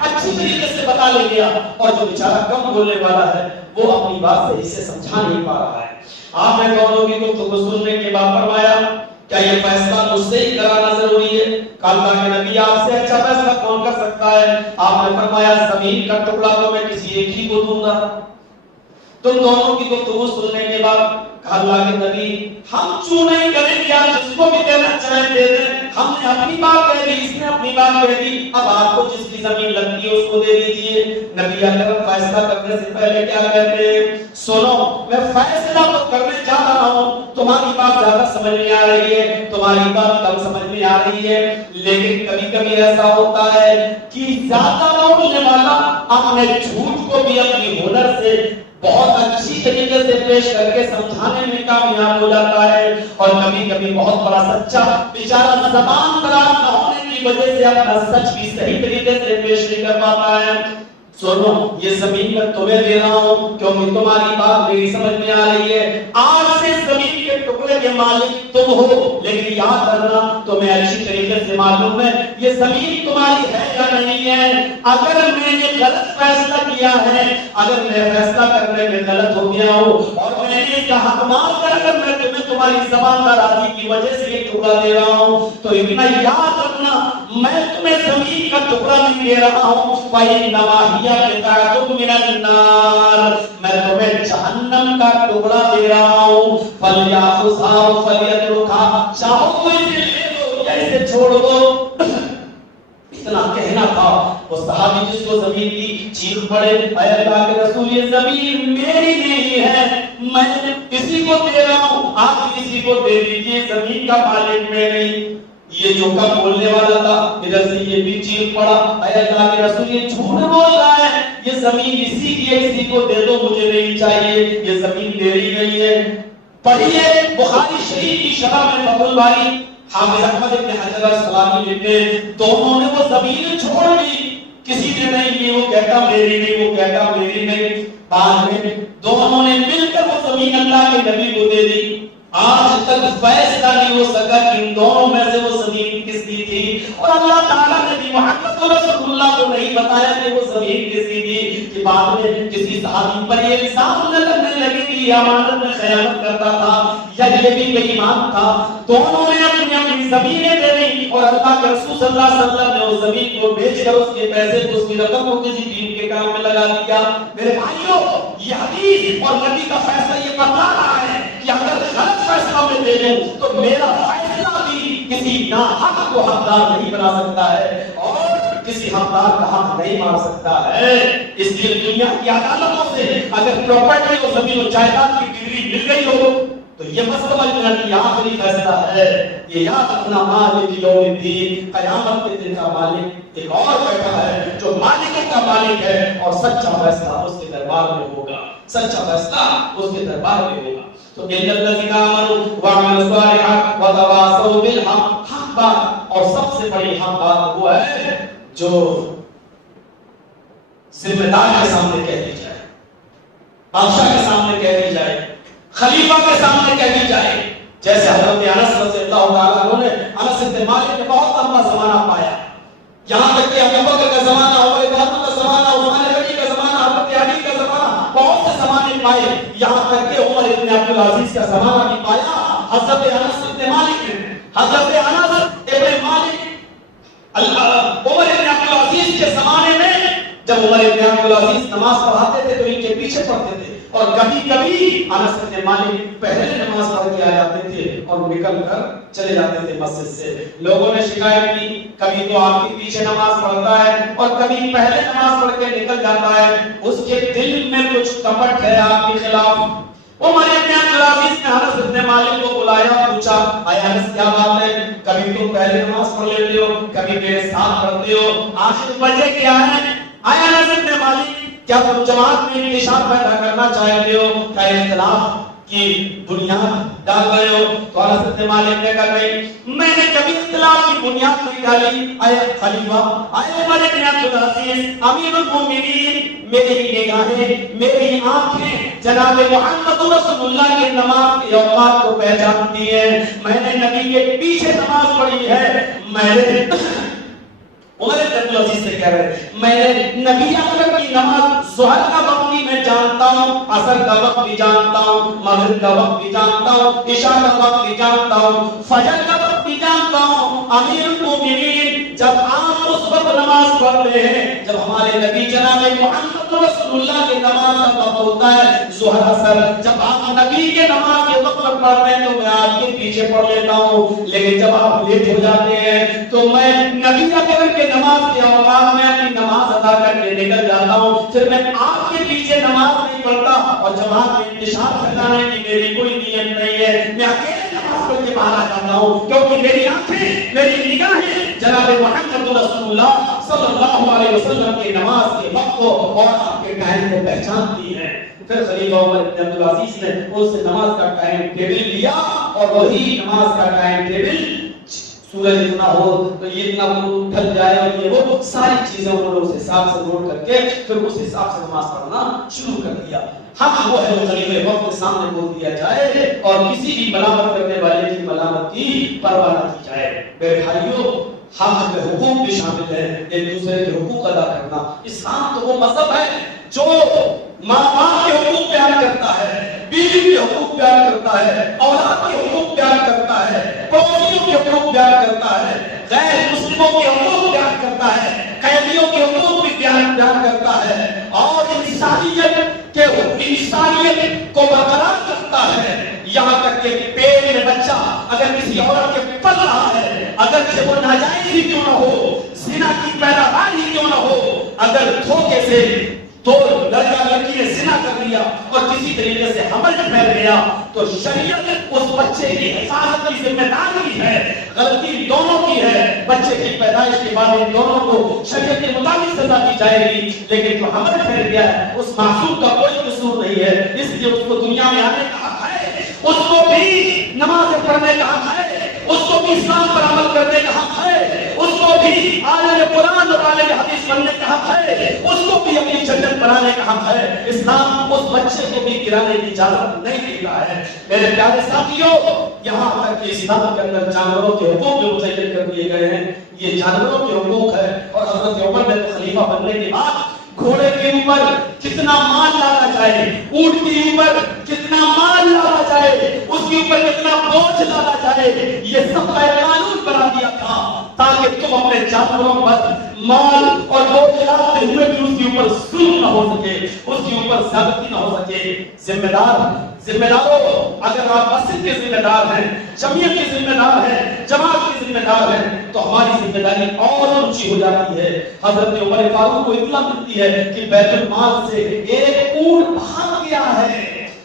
اچھی طریقے سے بتا لے گیا، اور جو بیچارہ کم بولنے والا ہے وہ اپنی بات صحیح سے سمجھا نہیں پا رہا ہے۔ آپ نے دونوں کی گفتگو سننے کے بعد فرمایا کیا یہ فیصلہ مجھ سے ہی کرانا ضروری ہے؟ اللہ کے نبی آپ سے اچھا فیصلہ کون کر سکتا ہے؟ آپ نے فرمایا زمین کا ٹکڑا تو میں کسی ایک ہی کو دوں گا۔ تم دونوں کی گفتگو سننے کے بعد اللہ کے نبی ہم چوں نہیں کریں گے، آپ جس کو بھی دینا چاہیں دے دیں، ہم نے اپنی بات کہہ دی، اس نے اپنی بات کہہ دی، اب آپ کو جس کی زمین لگتی ہے اس کو دے دیجئے۔ نبی اکرم فیصلہ کرنے سے پہلے کیا کہتے ہیں؟ سنو میں فیصلہ تو کرنے جا رہا ہوں، تم تمہاری بات زیادہ سمجھ میں آ رہی ہے، تمہاری بات کم سمجھ میں آ رہی ہے. لیکن کبھی کبھی ایسا ہوتا ہے کہ زیادہ بولنے والا اپنے جھوٹ کو بھی اپنی ہنر سے بہت اچھی طریقے سے پیش کر کے سمجھانے میں کامیاب ہو جاتا ہے. اور کبھی کبھی بہت بڑا سچا بیچارہ زبان دراز نہ ہونے کی وجہ سے اپنا سچ بھی صحیح طریقے سے پیش نہیں کر پاتا ہے. سنو، یہ زمین میں تمہیں دے رہا ہوں کیونکہ تمہاری بات میری سمجھ میں آ رہی ہے. آج سے زمین کے ٹکڑے کے مالک تم ہو، لیکن یاد رکھنا تمہیں اچھی طریقے سے معلوم ہے یہ زمین تمہاری ہے یا نہیں ہے. اگر میں نے غلط فیصلہ کیا ہے، اگر میں فیصلہ کرنے میں غلط ہو گیا ہوں اور میں نے اس کا حق مان کر اگر میں تمہیں تمہاری زبان دارازی کی وجہ سے یہ ٹکڑا دے رہا ہوں تو اتنا یاد رکھنا میں تمہیں زمین کا ٹکڑا نہیں دے رہا ہوں، فَإِنَّمَا هِيَ قِطْعَةٌ مِنَ النَّارِ، میں تمہیں جہنم کا ٹکڑا دے رہا ہوں. فَلْيَأْخُذْهَا فَلْيَتْرُكْهَا، چاہو تو اسے لے لو یا اسے چھوڑ دو. اتنا کہنا تھا. وہ صحابی جس کو زمین کی چیخ پڑے، اے اللہ کے رسول یہ زمین میری نہیں ہے، میں کسی کو دے رہا ہوں، آپ کسی کو دے دیجئے، زمین کا مالک میں نہیں. یہ جو کم بولنے والا تھا ادھر سے یہ بھی چیخ پڑا، اے اللہ کے رسول یہ جھوٹ بول رہا ہے، یہ زمین اسی کی ہے، کسی کو دے دو، مجھے نہیں چاہیے، یہ زمین میری نہیں ہے. پڑھیے بخاری شریف کی شرح میں فتح الباری حافظ احمد ابن حجر الاسقلانی لکھتے ہیں دونوں نے وہ زمین چھوڑ دی، کسی نے نہیں کی، وہ کہتا میری نہیں، وہ کہتا میری نہیں. بعد میں دونوں نے مل کر وہ زمین اللہ کے نبی کو دے دی. آج تک فیصلہ نہیں ہو سکا کہ ان دونوں میں سے وہ زمین کس کی تھی، اور اللہ تعالیٰ نے بھی محمد رسول اللہ کو نہیں بتایا کہ وہ زمین کس کی تھی. کہ بعد میں کسی صحابی پر یہ الزام نہ لگنے لگے کہ یہ امانت میں خیانت کرتا تھا یا یہ بھی بے ایمان تھا. دونوں نے اپنی اپنی زمینیں دے دی اور اللہ کے رسول صلی اللہ علیہ وسلم نے اس زمین کو بیچ کر اس کے پیسے کو، اس کی رقم کو کسی دین کے کام میں لگا دیا. میرے بھائیوں، یہ حدیث اور نبی کا فیصلہ یہ بتا رہا ہے کہ اگر غلط فیصلہ میں دے دوں تو میرا فیصلہ بھی کسی ناحق کو حقدار نہیں بنا سکتا ہے اور کسی حقدار کا حق نہیں مار سکتا ہے. اس لیے دنیا کی عدالتوں سے اگر پراپرٹی اور زمین و جائیداد کی ڈگری مل گئی ہو تو یہ مسئلہ دنیا کی آخری فیصلہ ہے. یہ یاد رکھنا مالک یوم الدین، قیامت کے دن کا مالک ایک اور بیٹھا ہے جو مالکوں کا مالک ہے، اور سچا فیصلہ اس کے دربار میں ہوگا، سچا فیصلہ اس کے دربار میں ہوگا. تو ان الذین آمنوا وعملوا الصالحات وتواصوا بالحق، حق بات اور سب سے بڑی حق بات وہ ہے جو ذمہ دار کے سامنے کہہ دی جائے، بادشاہ کے سامنے کہہ دی جائے، خلیفہ کے سامنے کہہ دی جائے. جیسے حضرت انس رضی اللہ تعالیٰ عنہ نے، انس بن مالک نے بہت لمبا زمانہ پایا، یہاں تک کہ ابو بکر کا زمانہ، عمر بن خطاب کا زمانہ، عثمان غنی کا زمانہ، حضرت علی کا زمانہ، بہت سے زمانے پائے، یہاں تک کہ عمر بن عبد العزیز کا زمانہ بھی پایا. حضرت انس بن مالک نے، حضرت انس بن مالک عمر بن عبد العزیز کے زمانے میں جب عمر بن عبد العزیز نماز پڑھاتے تھے تو ان کے پیچھے پڑھتے تھے، اور کبھی کبھی انس بن مالک پہلے نماز پڑھ کے آ جاتے تھے اور نکل کر چلے جاتے تھے مسجد سے. لوگوں نے شکایت کی کبھی تو آپ کے پیچھے نماز پڑھتا ہے اور کبھی پہلے نماز پڑھ کے نکل جاتا ہے، اس کے دل میں کچھ کپٹ ہے آپ کے خلاف. عمر بن عبد العزیز نے انس بن مالک کو بلایا، پوچھا اے انس کیا بات ہے، کبھی تم پہلے نماز پڑھ لیتے ہو، کبھی میرے ساتھ پڑھتے ہو، آخر وجہ کیا ہے؟ اے انس بن مالک کیا تم جماعت میں انتشار پیدا کرنا چاہتے ہو، کیا اختلاف کی بنیاد ڈال رہے ہو؟ تو انس بن مالک نے کہا نہیں، میں نے کبھی اختلاف کی بنیاد نہیں ڈالی. اے خلیفہ، اے عمر بن عبد العزیز، امیر المومنین، میری نگاہیں، میری آنکھیں جناب محمد رسول اللہ کے نماز کے اوقات کو پہچانتی ہیں. میں نے نبی کے پیچھے نماز پڑھی ہے، میں نے عمر بن عبد العزیز سے کہہ رہے میں نے نبی اکرم کی نماز ظہر کا وقت بھی میں جانتا ہوں، عصر کا وقت بھی جانتا ہوں، مغرب کا وقت بھی جانتا ہوں، عشاء کا وقت بھی جانتا ہوں، فجر کا وقت بھی جانتا ہوں. امیر المومنین جب آپ اس وقت نماز پڑھتے ہیں جب ہمارے نبی جناب محمد رسول اللہ کے نماز کا وقت ہوتا ہے ظہر عصر، جب آپ نبی کے نماز کے وقت پڑھتے ہیں تو میں آپ کے پیچھے پڑھ لیتا ہوں، لیکن جب آپ لیٹ ہو جاتے ہیں تو میں نبی اکرم کے نماز کے اوقات میں اپنی نماز ادا ادا کر کے نکل جاتا ہوں، پھر میں آپ کے پیچھے نماز نہیں پڑھتا اور جماعت میں انتشار پھیلانے کی میری کوئی نیت نہیں ہے، میں اکیلے نماز پڑھ کے باہر آ جاتا ہوں، کیونکہ میری آنکھیں، میری نگاہیں جناب محمد رسول اللہ صلی اللہ علیہ وسلم کی نماز کے وقت کو اور آپ کے ٹائم کو پہچانتی ہیں۔ پھر خلیفہ عمر بن عبدالعزیز نے اس سے نماز کا ٹائم ٹیبل لیا اور وہی نماز کا ٹائم ٹیبل، سورج اتنا ہو تو یہ اتنا ڈھل جائے اور یہ وہ ساری چیزیں انہوں نے اس حساب سے نوٹ کر کے پھر اس حساب سے نماز پڑھنا شروع کر دیا۔ حق وہ ہے جو خلیفہ وقت کے سامنے بول دیا جائے اور کسی بھی ملامت کرنے والے کی ملامت کی پرواہ نہ کی جائے۔ میرے بھائیوں، حق میں حقوق بھی شامل ہے، ایک دوسرے کے حقوق ادا کرنا۔ اسلام تو وہ مذہب ہے جو ماں باپ کے حقوق بیان کرتا ہے، بیوی کے حقوق بیان کرتا ہے، اولاد کے حقوق بیان کرتا ہے، پڑوسیوں کے حقوق بیان کرتا ہے، غیر مسلموں کے حقوق بیان کرتا ہے، قیدیوں کے حقوق بھی بیان کرتا ہے، اور انسانیت کو برقرار رکھتا ہے، یہاں تک کہ پیٹ میں بچہ اگر کسی عورت کے پل رہا ہے، اگر وہ ناجائز ہی کیوں نہ ہو، زنا کی پیداوار ہی کیوں نہ ہو، اگر دھوکے سے تو لڑکا لڑکی نے زنا کر لیا اور کسی طریقے سے حمل پھیل گیا تو شریعت اس بچے کی حفاظت کی ذمہ داری ہے، غلطی دونوں کی ہے، بچے کی پیدائش کے بعد ان دونوں کو شریعت کے مطابق سزا دی جائے گی، لیکن جو حمل پھیل گیا ہے اس معصوم کا کوئی قصور نہیں ہے، اس لیے اس کو دنیا میں آنے کا حق ہے، اس کو بھی نماز پڑھنے کا حق ہے، اس کو بھی اسلام پر عمل کرنے کا حق ہے، اس کو بھی عالم قرآن اور عالم حدیث بننے کا حق ہے، اس کو بھی اپنی جنت بنانے کا حق ہے۔ اسلام اس بچے کو بھی گرانے کی اجازت نہیں دیتا ہے۔ میرے پیارے ساتھیوں، یہاں تک کہ اسلام کے اندر جانوروں کے حقوق بھی متعین کر دیے گئے ہیں، یہ جانوروں کے حقوق ہے، اور حضرت عمر نے خلیفہ بننے کے بعد گھوڑے کے اوپر کتنا مال لانا جائے، اونٹ کے اوپر کتنا مال لانا جائے، اس کے اوپر کتنا بوجھ لانا جائے، یہ سب کا ایک قانون بنا دیا تھا تاکہ تم اپنے جانوروں پر مال اور بوجھ لاتے ہوئے بھی اس کے اوپر ظلم نہ ہو سکے، اس کے اوپر زیادتی نہ ہو سکے۔ ذمہ داروں، اگر آپ مسجد کے ذمہ دار ہیں، جمعیت کے ذمہ دار ہیں، جماعت کے ذمہ دار ہیں، تو ہماری ذمہ داری اور اونچی ہو جاتی ہے۔ حضرت عمر فاروق کو اطلاع ملتی ہے کہ بیت المال سے ایک اونٹ بھاگ گیا ہے،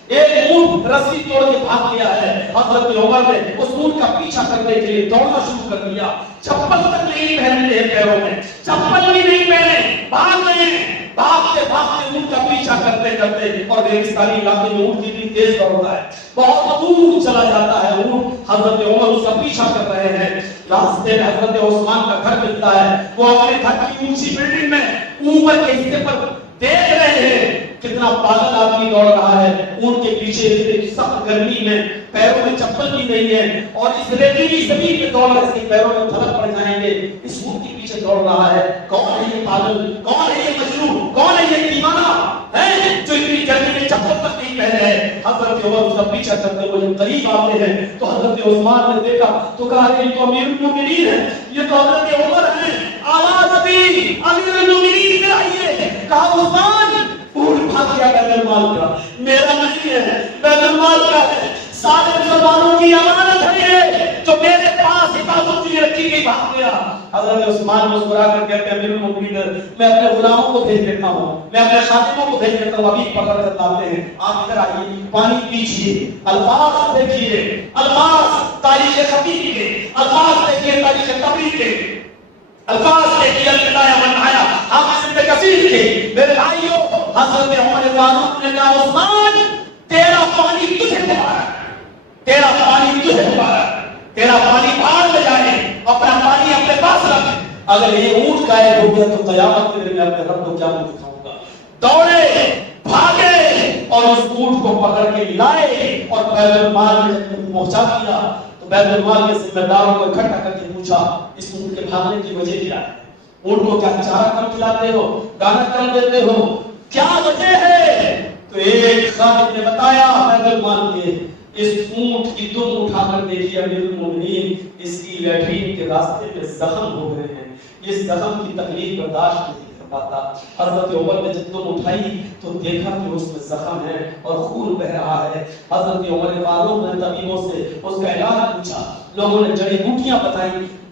ایک اونٹ رسی توڑ کے بھاگ گیا ہے۔ حضرت عمر نے اس اونٹ کا پیچھا کرنے کے لیے دوڑنا شروع کر دیا، چپل تک نہیں پہنتے ہیں پیروں میں، چپل بھی نہیں پہنے، بھاگ رہے ہیں، بھاگتے بھاگتے اونٹ کا پیچھا کرتے کرتے، اور ریگستانی علاقے میں اونٹ کتنی تیز دوڑتا ہے، بہت دور چلا جاتا ہے اونٹ، حضرت عمر اس کا پیچھا کر رہے ہیں۔ راستے میں حضرت عثمان کا گھر ملتا ہے، وہ اپنے گھر کی اونچی بلڈنگ میں اوپر کے حصے پر دیکھ رہے ہیں کتنا پاگل آدمی دوڑ رہا ہے، اونٹ کے پیچھے سخت گرمی میں، پیروں میں چپل بھی نہیں ہے، اور اس ریتیلی زمین پہ دوڑ رہا ہے، اس کے پیروں میں تھلک پڑ جائیں گے، اس اونٹ کے پیچھے دوڑ رہا ہے۔ کون ہے یہ پاگل، کون ہے یہ مجنون، کون ہے یہ دیوانہ ہے جو اتنی گرمی میں چپل تک نہیں پہنے ہے؟ حضرت عمر اس کا پیچھا کرتے ہوئے جب قریب آتے ہیں تو حضرت عثمان نے دیکھا تو کہا یہ تو امیر المومنین ہے، یہ تو حضرت عمر ہے، آواز ابھی امیر المومنین میں آئیے۔ کہا عثمان، اونٹ بھاگ گیا بیت المال کا، میرا نہیں ہے، بیت المال کا ہے، سارے مسلمانوں کی امانت ہے یہ، جو میرے پاس حفاظت کے لیے رکھی گئی، بھاگ گیا۔ حضرت عثمان مسکرا کر کہتے ہیں امیر المومنین، میں اپنے غلاموں کو بھیج دیتا ہوں، میں اپنے خادموں کو بھیج دیتا ہوں، ابھی پکڑ کر لاتے ہیں، آپ ادھر آئیے، پانی پیجیے، الفاظ دیکھیے، الفاظ تاریخ خطیب کے، الفاظ دیکھیے تاریخ طبری کے، الفاظ دیکھیے البدایہ والنہایہ حافظ ابن کثیر کے۔ میرے بھائیوں، حضرت عمر فاروق نے کہا عثمان، تیرا پانی تجھے مبارک، تیرا پانی تجھے مبارک، تیرا پانی باہر لے جائے، اپنا پانی اپنے پاس رکھ، اگر یہ اونٹ غائب ہو گیا تو قیامت کے دن میں اپنے رب کو کیا منہ دکھاؤں گا۔ دوڑے، بھاگے، اور اس اونٹ کو پکڑ کے لائے اور بیت المال میں پہنچا دیا تو بیت المال کے ذمہ داروں کو اکٹھا کر کے پوچھا اس اونٹ کے بھاگنے کی وجہ کیا ہے؟ اونٹ کو کیا چارہ کم کھلاتے ہو، دانا کم دیتے ہو، کیا وجہ ہے؟ تو ایک خادم نے بتایا بیت المال کے، اس اونٹ کی تم اٹھا کر دیکھیے امیر المومنین، اس کی لیٹرین کے راستے میں زخم ہو گئے ہیں، اس زخم کی تکلیف برداشت نہیں کر پاتا۔ حضرت عمر نے جب تم اٹھائی تو دیکھا کہ اس میں زخم ہے اور خون بہ رہا ہے۔ حضرت عمر فاروق نے طبیبوں سے اس کا علاج پوچھا، لوگوں نے جڑی بوٹیاں بتائیں،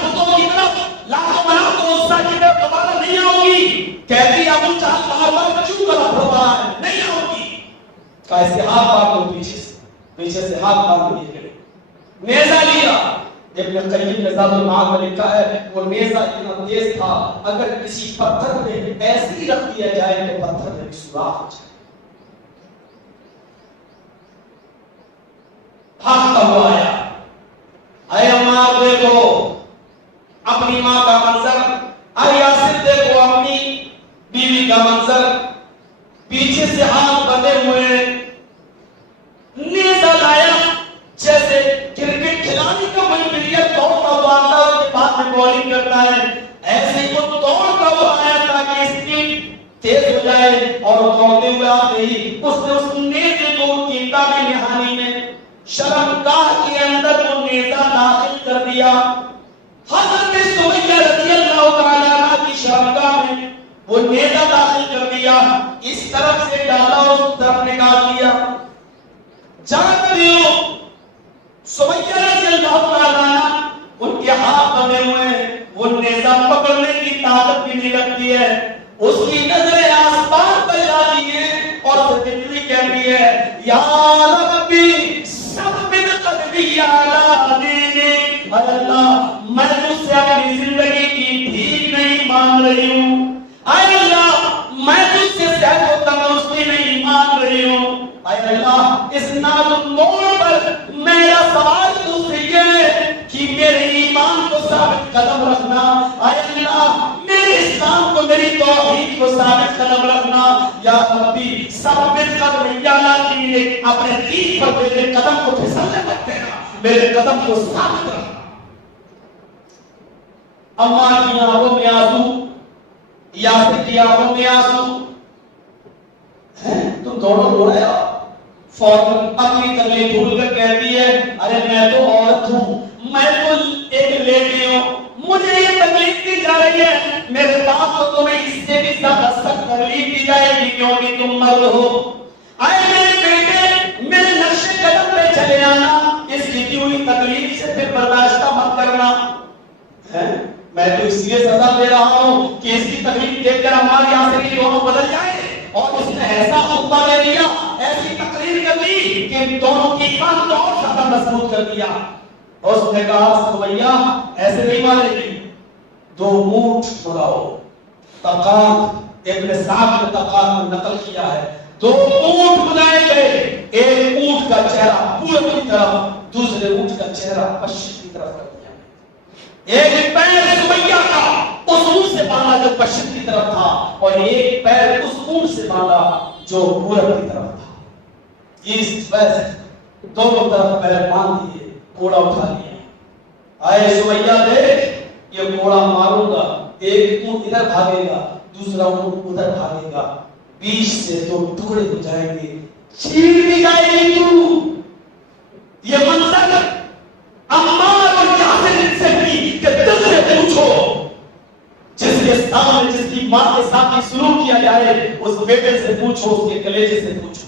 بتوں کی طرف لاکھوں مناؤ تو عزا کی طرف دوبارہ نہیں آؤ گی. کہتی ابو جہل بار بار کیوں غلط ہو رہا ہے, نہیں آؤ گی. کہا اس کے ہاتھ باندھ دو پیچھے سے ہاتھ باندھ دیے گئے. نیزہ لیا. ابن قیم نے زاد المعاد میں لکھا ہے وہ نیزہ اتنا تیز تھا اگر کسی پتھر پہ ایسے ہی رکھ دیا جائے تو پتھر میں بھی سوراخ ہو جائے. بھاگتا ہوا آیا. اے عمار دیکھو اپنی ماں کا منظر, اے یاسر دیکھو اپنی بیوی کا منظر, پیچھے سے ہاتھ بندھے ہوئے. نیزہ لایا جیسے کرکٹ کھلاڑی کا کوئی پلیئر دوڑتا ہوا آتا ہے اس کے بعد میں بالنگ کرتا ہے, ایسے ہی وہ دوڑتا ہوا آیا تاکہ اسپیڈ تیز ہو جائے. اور دوڑتے ہوئے آتے ہی اس نے اس نیزے کو کیتا میں نہانی میں شرمگاہ کے اندر وہ نیزہ داخل کر دیا. حضرت سمیہ رضی اللہ تعالیٰ عنہ کی شرمگاہ میں وہ نیزہ داخل کر دیا. اس طرف سے ڈالا اس طرف نکال دیا. جانتے ہو سمیہ رضی اللہ تعالیٰ عنہ ان کے ہاتھ بندھے ہوئے, وہ نیزہ پکڑنے کی طاقت بھی نہیں رکھتی ہے. اس کی نظریں آسمان پر جاتی ہیں اور فتنی کہتی ہے یا ربی ثبت قدمی علی دینک. اے اللہ میں تجھ سے اپنی زندگی کی بھیک نہیں مانگ رہی ہوں. اے اللہ میں تجھ سے صحت و تندرستی نہیں مانگ رہی ہوں. اے اللہ اس نازک موڑ پر میرا سوال تجھ سے یہ ہے کہ میرے ایمان کو ثابت قدم رکھنا. اے اللہ میرے اسلام کو, میری توحید کو ثابت قدم رکھنا. یا ربی ثابت قدم علی دینک, اپنے دین پر میرے قدم کو پھسلنے مت دینا, میرے قدم کو ثابت رکھنا. اماں کی آنکھوں میں آنسو, یاسر کی آنکھوں میں آنسو. تم دونوں رو رہے ہو. فوراً اپنی تکلیف بھول کر کہتی ہے ارے میں تو عورت ہوں, میں تو ایک لیڈی ہوں, مجھے یہ تکلیف دی جا رہی ہے. میرے باپ کو تمہیں اس سے بھی زیادہ سخت تکلیف دی جائے گی کیونکہ تم مرد ہو. اے میرے بیٹے میرے نقش قدم پہ چلے آنا, اس کی دی ہوئی تکلیف سے پھر برداشتہ مت کرنا. میں تو اس لیے سزا دے رہا ہوں کہ اس کی تکلیف دیکھ کر ہمارے یہاں سے دونوں بدل جائیں. اور اس نے ایسا خطبہ دے دیا, ایسی تقریر کر دی کہ دونوں کی ایمان کو اور زیادہ مضبوط کر دیا. اور اس نے کہا سمیہ ایسے نہیں مانے گی, 2 اونٹ چھڑاؤ. طقات ابن سعد نے طقات میں نقل کیا ہے 2 اونٹ بنائے گئے, ایک اونٹ کا چہرہ پورب کی طرف, دوسرے اونٹ کا چہرہ پشچم کی طرف کر دیا. ایک پیر سمیہ کا اس اونٹ سے باندھا جو پشچم کی طرف تھا, اور ایک پیر اس اونٹ سے باندھا جو پورب کی طرف تھا. ایسٹ ویسٹ دونوں طرف پیر باندھ دیے, گھوڑا اٹھا لیا. آئے سمیہ دیکھ یہ گھوڑا ماروں گا, ایک اونٹ ادھر بھاگے گا, دوسرا اونٹ ادھر بھاگے گا, بیچ سے 2 ٹکڑے ہو جائیں گے, چھین بھی جائے گی تو. یہ منظر عمار اور یاسر سے بھی کہ دل سے پوچھو, جس کے سامنے جس کی ماں کے ساتھ سلوک کیا جائے اس بیٹے سے پوچھو, اس کے کلیجے سے پوچھو,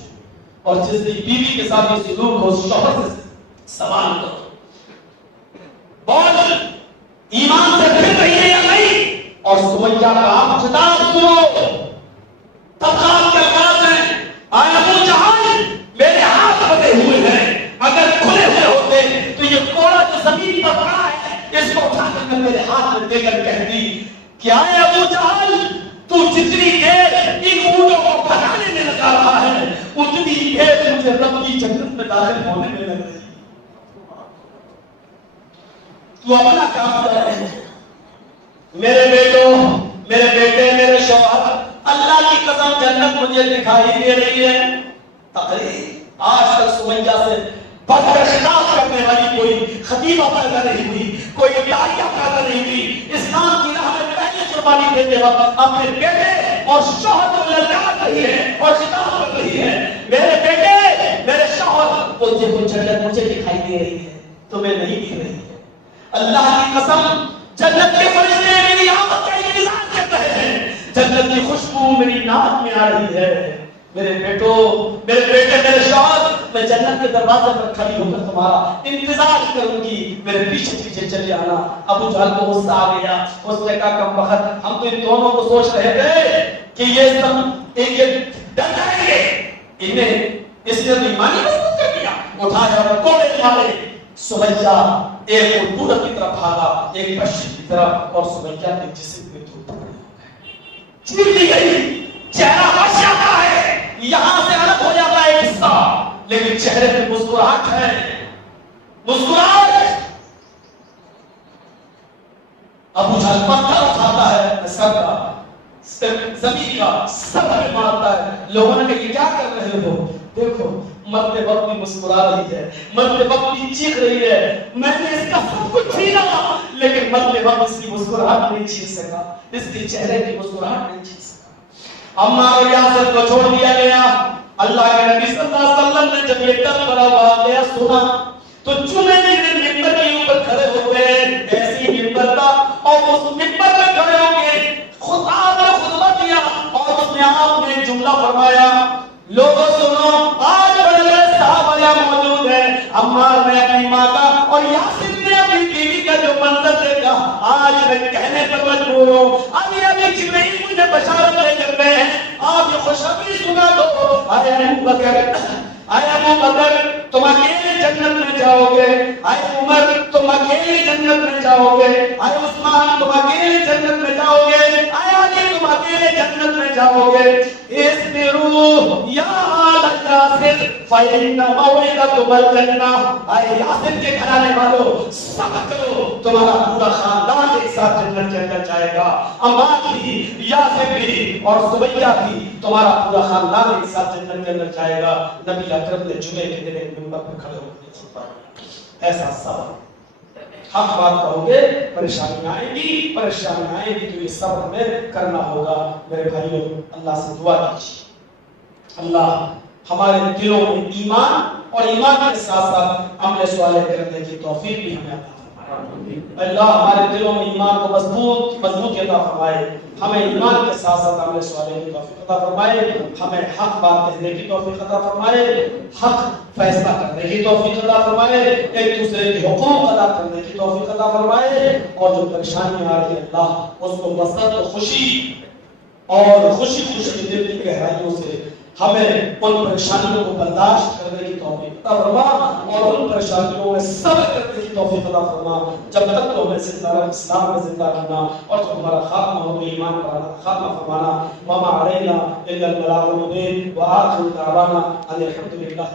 اور جس کی بیوی کے ساتھ سلوک ہو اس شوہر سے سوال کرو. بول ایمان سے پھر رہی ہے یا نہیں؟ اور سمیہ کا آپ خطاب سنو. طبقات کے الفاظ ہیں اے ابو جہل میرے ہاتھ بندھے ہوئے ہیں, اگر کھلے ہوئے ہوتے تو یہ گھوڑا جو زمین پر پڑا ہے اس کو اٹھا کر میرے ہاتھ میں دے کر کہتی کیا ہے ابو جہل تو جتنی دیر ان اونٹوں کو بھگانے میں لگا رہا ہے اتنی دیر مجھے رب کی جنت میں داخل ہونے میں لگ رہی. تو اپنا کام کر رہے ہیں. میرے بیٹوں, میرے بیٹے, میرے شوہر, اللہ کی قسم جنت مجھے دکھائی دے رہی ہے. تقریر آج تک سمیہ سے بڑھ کر خطاب کرنے والی کوئی خطیبہ پیدا نہیں ہوئی, کوئی داعیہ پیدا نہیں ہوئی. اسلام کی راہ میں پہلے قربانی دیتے وقت اپنے بیٹے اور شوہر کو للکار رہی ہے اور خطاب کر رہی ہے. میرے بیٹے, میرے شوہر, وہ دیکھو جنت مجھے دکھائی دے رہی ہے, تمہیں نہیں دکھ رہی ہے. اللہ کی قسم جنت کے فرشتے میری آمد کا انتظار کر رہے ہیں, جنت کی خوشبو میری ناک میں آ رہی ہے. میرے بیٹو, میرے بیٹے, میرے شوہر, میں جنت کے دروازے پر کھڑی ہو کر تمہارا انتظار کروں گی، میرے پیچھے پیچھے چلے آنا۔ ابو جہل کو غصہ آ گیا، اس نے کہا کم وقت ہم تو ان دونوں کو سوچ رہے تھے کہ یہ سب ایک ڈر جائیں گے، انہیں اس نے تو ایمانی مضبوط کر دیا، اٹھایا اور کوڑے مارے۔ سمیہ ایک پورب کی طرف بھاگا، ایک پشچم کی طرف، اور سمیہ کے جسم میں دو ٹکڑے ہو گئے، چیر دی گئی، چہرہ بچ جاتا ہے، یہاں سے الگ ہو جاتا ہے حصہ، لیکن چہرے پہ مسکراہٹ ہے، مسکراہٹ۔ ابو جہل پتھر اٹھاتا ہے سر کا، زمین کا سر پہ مارتا ہے۔ لوگوں نے کہا یہ کیا کر رہے ہو؟ دیکھو مرتے وقت بھی مسکرا رہی ہے، مرتے وقت بھی چیخ رہی ہے، میں نے اس کا سب کچھ چھینا لیکن مرتے وقت اس کی مسکراہٹ نہیں چھین سکا، اس کے چہرے کی مسکراہٹ نہیں چھین سکا۔ عمار اور یاسر کو چھوڑ دیا گیا۔ اللہ کے نبی صلی اللہ علیہ وسلم نے جب یہ ڈر بھرا واقعہ سنا تو جمعے کے دن ممبر کے اوپر کھڑے ہو گئے، ایسی ممبر تھا اور اس ممبر پہ کھڑے ہو گئے، خطاب نے خطبہ دیا اور اس نے آپ نے جملہ فرمایا، لوگوں سنو آج بڑے بڑے صحابہ یہاں موجود ہیں، عمار نے اپنی ماں کا اور یاسر نے اپنی بیوی کا جو منظر دیکھا آج میں کہنے پر مجبور ہوں، ابھی جبرائیل مجھے بشارت لے کر گئے ہیں، آپ یہ خوشخبری سنا دو۔ اے ابو بکر تم اکیلے جنت میں جاؤ گے، اے عمر تم اکیلے جنت میں جاؤ گے، اے عثمان تم اکیلے جنت میں جاؤ گے، اے علی تم اکیلے جنت میں جاؤ گے۔ اصبروا یا آل یاسر فإن موعدکم الجنہ، اے یاسر کے گھرانے والوں صبر کرو، تمہارا پورا خاندان ایک ساتھ جنت کے اندر جائے گا، عمار بھی، یاسر بھی اور سمیہ بھی، تمہارا پورا خاندان ایک ساتھ جنت کے اندر جائے گا۔ نبی اکرم نے جمعے کے دن ایک منبر پر کھڑے ہو کے خطبہ دیا۔ ایسا صبر، حق بات کہو گے پریشانیاں آئیں گی، پریشانیاں آئیں گی تو یہ صبر میں کرنا ہوگا۔ میرے بھائیوں اللہ سے دعا کیجیے اللہ ہمارے دلوں میں ایمان اور ایمان کے ساتھ ساتھ عمل صالح کرنے کی توفیق بھی ہمیں عطا فرمائے۔ اللہ ہمارے دلوں میں ایمان کو مضبوط عطا فرمائے، ہمیں ایمان کے ساتھ ساتھ عمل صالح کی توفیق عطا فرمائے، ہمیں حق بات کہنے کی توفیق عطا فرمائے، حق فیصلہ کرنے کی توفیق عطا فرمائے، ایک دوسرے کے حقوق ادا کرنے کی توفیق عطا فرمائے، اور جو پریشانیاں آ رہی ہے اللہ اس کو مسرت و خوشی اور خوشی خوشی دل کی گہرائیوں سے ہمیں ان پریشانیوں کو برداشت کرنے کی توفیق عطا فرما اور ان پریشانیوں میں صبر کرنے کی توفیق عطا فرما جب تک تو ہمیں زندہ رہنا، اسلام میں زندہ رہنا، اور جب ہمارا خاتمہ ہو تو ایمان پر خاتمہ فرمانا۔ وما علینا الا البلاغ المبین وآخر دعوانا ان الحمد للہ۔